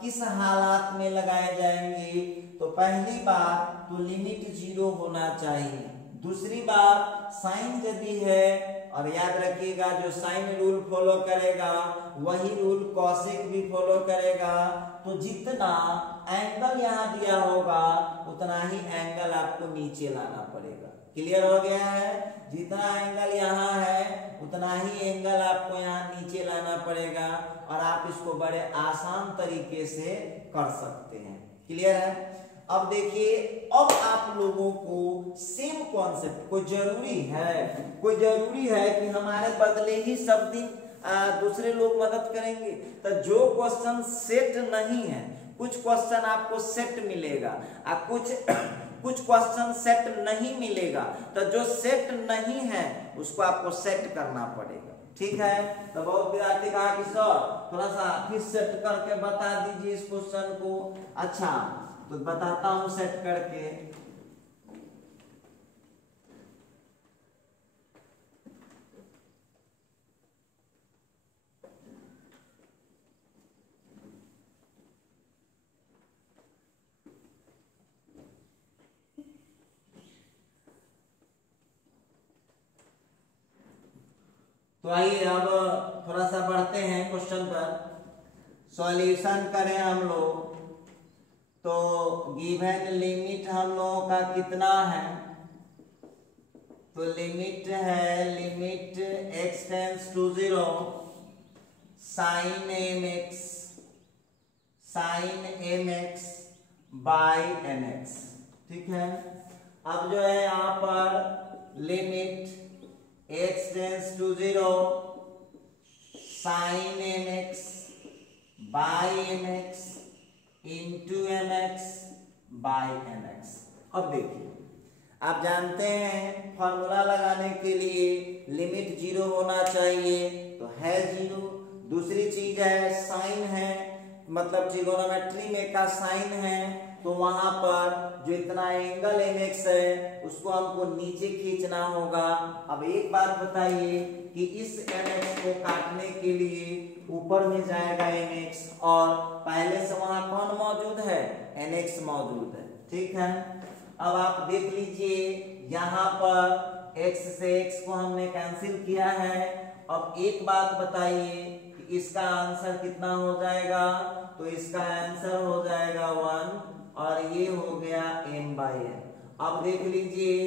किस हालात में लगाए जाएंगे? तो पहली बात तो लिमिट 0 होना चाहिए। दूसरी बात साइन यदि है, और याद रखिएगा जो साइन रूल फॉलो करेगा वही रूल कॉसेक भी फॉलो करेगा। तो जितना एंगल यहाँ दिया होगा उतना ही एंगल आपको नीचे लाना पड़ेगा। क्लियर हो गया है? जितना एंगल यहाँ है उतना ही एंगल आपको यहाँ नीचे लाना पड़ेगा, और आप इसको बड़े आसान तरीके से कर सकते हैं। क्लियर है? अब देखिए, अब आप लोगों को सेम कॉन्सेप्ट, कोई जरूरी है कि हमारे बदले ही सब दिन दूसरे लोग मदद करेंगे। तो जो क्वेश्चन सेट नहीं है, कुछ क्वेश्चन आपको सेट मिलेगा, कुछ क्वेश्चन सेट नहीं मिलेगा। तो जो सेट नहीं है उसको आपको सेट करना पड़ेगा। ठीक है? तो बहुत विद्यार्थी कहा कि सर थोड़ा सा फिर सेट करके बता दीजिए इस क्वेश्चन को। अच्छा, तो बताता हूं सेट करके। तो आइए अब थोड़ा सा बढ़ते हैं क्वेश्चन पर, सॉल्यूशन करें हम लोग। तो गिवन लिमिट हम लोगों का कितना है? तो लिमिट है, limit x tends to 0 sine mx by mx। ठीक है? अब जो है यहाँ पर limit x tends to 0 sine mx by mx into mx by mx। अब देखिए आप जानते हैं फॉर्मूला लगाने के लिए लिमिट 0 होना चाहिए, तो है 0। दूसरी चीज है साइन है, मतलब ट्रिगोनोमेट्री में का साइन है, तो वहां पर जो इतना एंगल mx है उसको हमको नीचे खींचना होगा। अब एक बात बताइए कि इस mx को काटने के लिए ऊपर में जाएगा mx और पहले से वहां कौन मौजूद है, nx मौजूद है, ठीक है। अब आप देख लीजिए यहाँ पर x से x को हमने कैंसिल किया है। अब एक बात बताइए कि इसका आंसर कितना हो जाएगा, तो इसका आंसर हो जाएगा 1 और ये हो गया m/n। अब देख लीजिए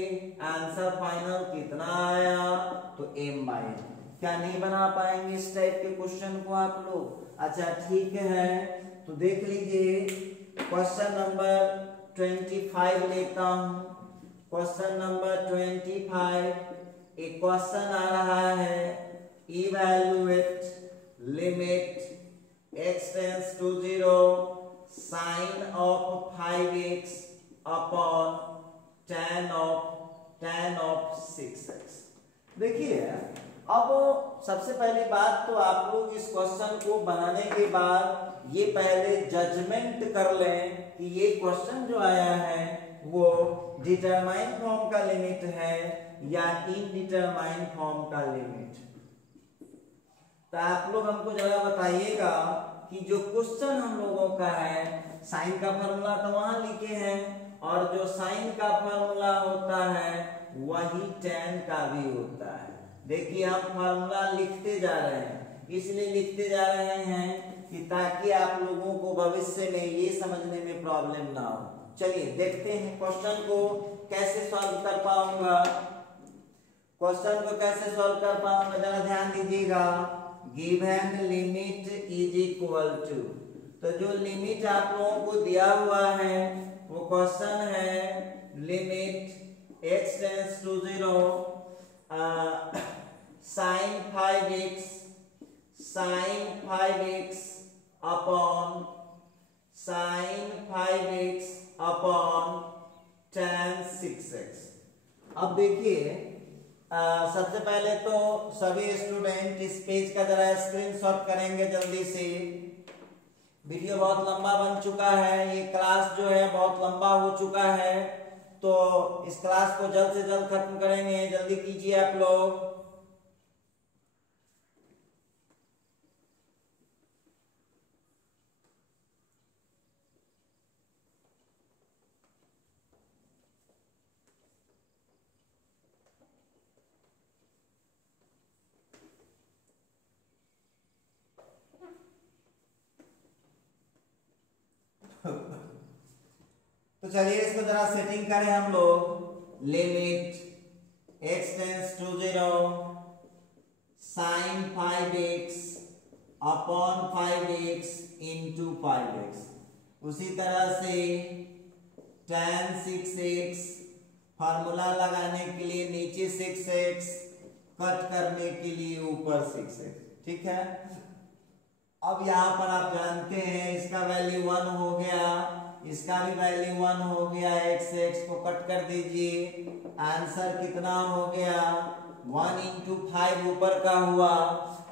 आंसर फाइनल कितना आया, तो m/n। क्या नहीं बना पाएंगे इस टाइप के क्वेश्चन को आप लोग? अच्छा ठीक है, तो देख लीजिए क्वेश्चन नंबर 25 लेता हूं। क्वेश्चन नंबर 25 एक क्वेश्चन आ रहा है, evaluate limit x tends to 0 sine of 5x upon tan of 6x। देखिए अब सबसे पहली बात तो आप लोग इस क्वेश्चन को बनाने के बाद ये पहले जजमेंट कर लें कि ये क्वेश्चन जो आया है वो डिटरमाइन फॉर्म का लिमिट है या इनडिटरमाइन फॉर्म का लिमिट। तो आप लोग हमको जरा बताइएगा कि जो क्वेश्चन हम लोगों का है, साइन का फॉर्मूला तो वहां लिखे हैं और जो साइन का फॉर्मूला होता है वही tan का भी होता है। देखिए हम फॉर्मूला लिखते जा रहे हैं, इसलिए लिखते जा रहे हैं कि ताकि आप लोगों को भविष्य में ये समझने में प्रॉब्लम ना हो। चलिए देखते हैं क्वेश्चन को कैसे सॉल्व कर पाऊंगा। क्वेश्चन को कैसे सॉल्व कर पाऊंगा जरा ध्यान दीजिएगा। Given limit is equal to, तो जो लिमिट आप लोगों को दिया हुआ है वो क्वेश्चन है limit x tends to 0 sine 5x upon tan 6x। अब देखिए सबसे पहले तो सभी स्टूडेंट इस पेज का जरा स्क्रीनशॉट करेंगे जल्दी से। वीडियो बहुत लंबा बन चुका है, ये क्लास जो है बहुत लंबा हो चुका है, तो इस क्लास को जल्द से जल्द खत्म करेंगे। जल्दी कीजिए आप लोग। तो चलिए इसको जरा सेटिंग करें हम लोग। Limit x tends to 0 sine 5x upon 5x into 5x। उसी तरह से tan 6x, फार्मूला लगाने के लिए नीचे 6x, कट करने के लिए ऊपर 6x, ठीक है। अब यहाँ पर आप जानते हैं इसका वैल्यू 1 हो गया, इसका भी वैल्यू 1 हो गया। x को कट कर दीजिए, आंसर कितना हो गया 1 इंटू 5 ऊपर का हुआ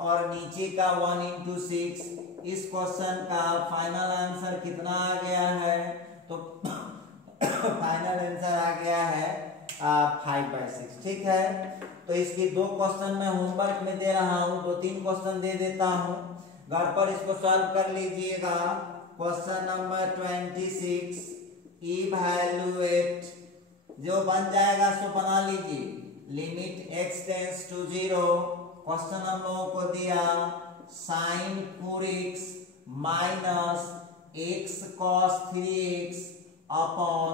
और नीचे का 1 इंटू 6। इस क्वेश्चन का फाइनल आंसर कितना आ गया है, तो फाइनल आंसर आ गया है 5/6, ठीक है। तो इसके दो क्वेश्चन मैं होमवर्क में दे रहा हूँ, 2-3 क्वेश्चन दे देता हूँ, घर पर इसको सॉल्व कर लीजिएगा। क्वेश्चन नंबर 26 इवैल्यूएट, जो बन जाएगा सो बना लीजिए। Limit x tends to 0, question हम लोगों को दिया sine 4x minus x cos 3x upon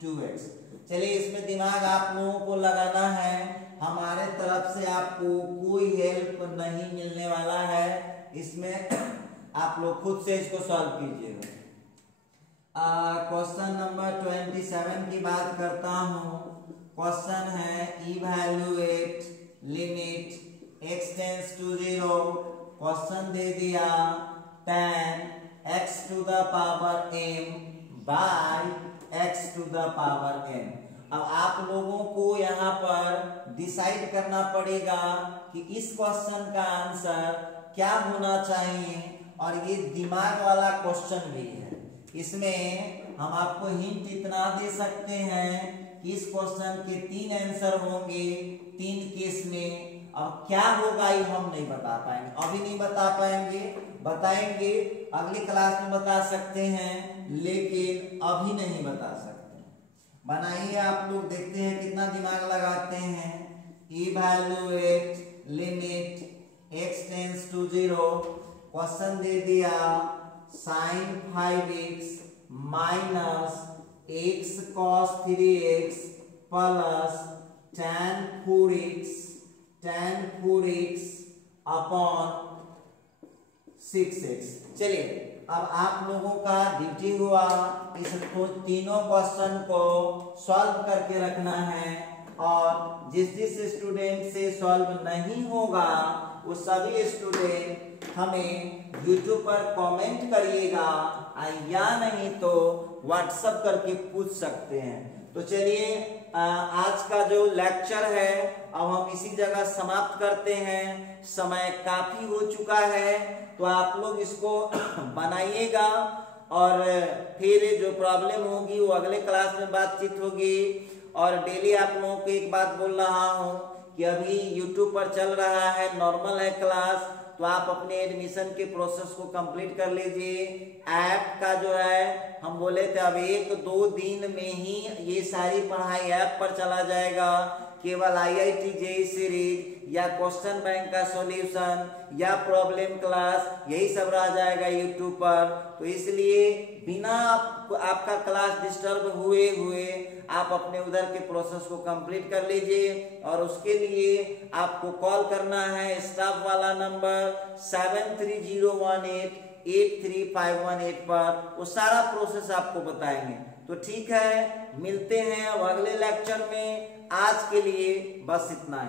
2x। चलिए इसमें दिमाग आप लोगों को लगाना है, हमारे तरफ से आपको कोई हेल्प नहीं मिलने वाला है, इसमें आप लोग खुद से इसको सॉल्व कीजिएगा। क्वेश्चन नंबर 27 की बात करता हूँ। क्वेश्चन है evaluate limit x tends to 0। Question दे दिया tan x to the power m by x to the power n। अब आप लोगों को यहाँ पर डिसाइड करना पड़ेगा कि इस क्वेश्चन का आंसर क्या होना चाहिए, और ये दिमाग वाला क्वेश्चन भी है। इसमें हम आपको हिंट इतना दे सकते हैं कि इस क्वेश्चन के 3 आंसर होंगे 3 केस में। अब क्या होगा ये हम नहीं बता पाएंगे, अभी नहीं बता पाएंगे, बताएंगे अगली क्लास में बता सकते हैं, लेकिन अभी नहीं बता सकते। बनाइए आप लोग, देखते हैं कितना दिमाग लगाते हैं। Evaluate limit x tends to 0। Question दे दिया sin 5x minus x cos 3x plus tan 4x upon 6x। चलिए अब आप लोगों का ड्यूटी हुआ इसको तीनों क्वेश्चन को सॉल्व करके रखना है, और जिस स्टूडेंट से सॉल्व नहीं होगा वो सभी स्टूडेंट हमें YouTube पर कमेंट करिएगा, या नहीं तो व्हाट्सएप करके पूछ सकते हैं। तो चलिए आज का जो लेक्चर है अब हम इसी जगह समाप्त करते हैं। समय काफी हो चुका है, तो आप लोग इसको बनाइएगा, और फिर जो प्रॉब्लम होगी वो अगले क्लास में बातचीत होगी। और डेली आप लोगों को एक बात बोल रहा हूँ कि अभी YouTube पर चल रहा है, नॉर्मल है क्लास, तो आप अपने एडमिशन के प्रोसेस को कंप्लीट कर लीजिए। ऐप का जो है हम बोले थे अब 1-2 दिन में ही ये सारी पढ़ाई ऐप पर चला जाएगा। केवल IIT JEE सीरीज या क्वेश्चन बैंक का सॉल्यूशन या प्रॉब्लम क्लास यही सब रह जाएगा YouTube पर। तो इसलिए बिना आपका क्लास डिस्टर्ब हुए आप अपने उधर के प्रोसेस को कंप्लीट कर लीजिए। और उसके लिए आपको कॉल करना है स्टाफ वाला नंबर 7301883518 पर, वो सारा प्रोसेस आपको बताएंगे। तो ठीक है, मिलते हैं अब अगले लेक्चर में। आज के लिए बस इतना ही।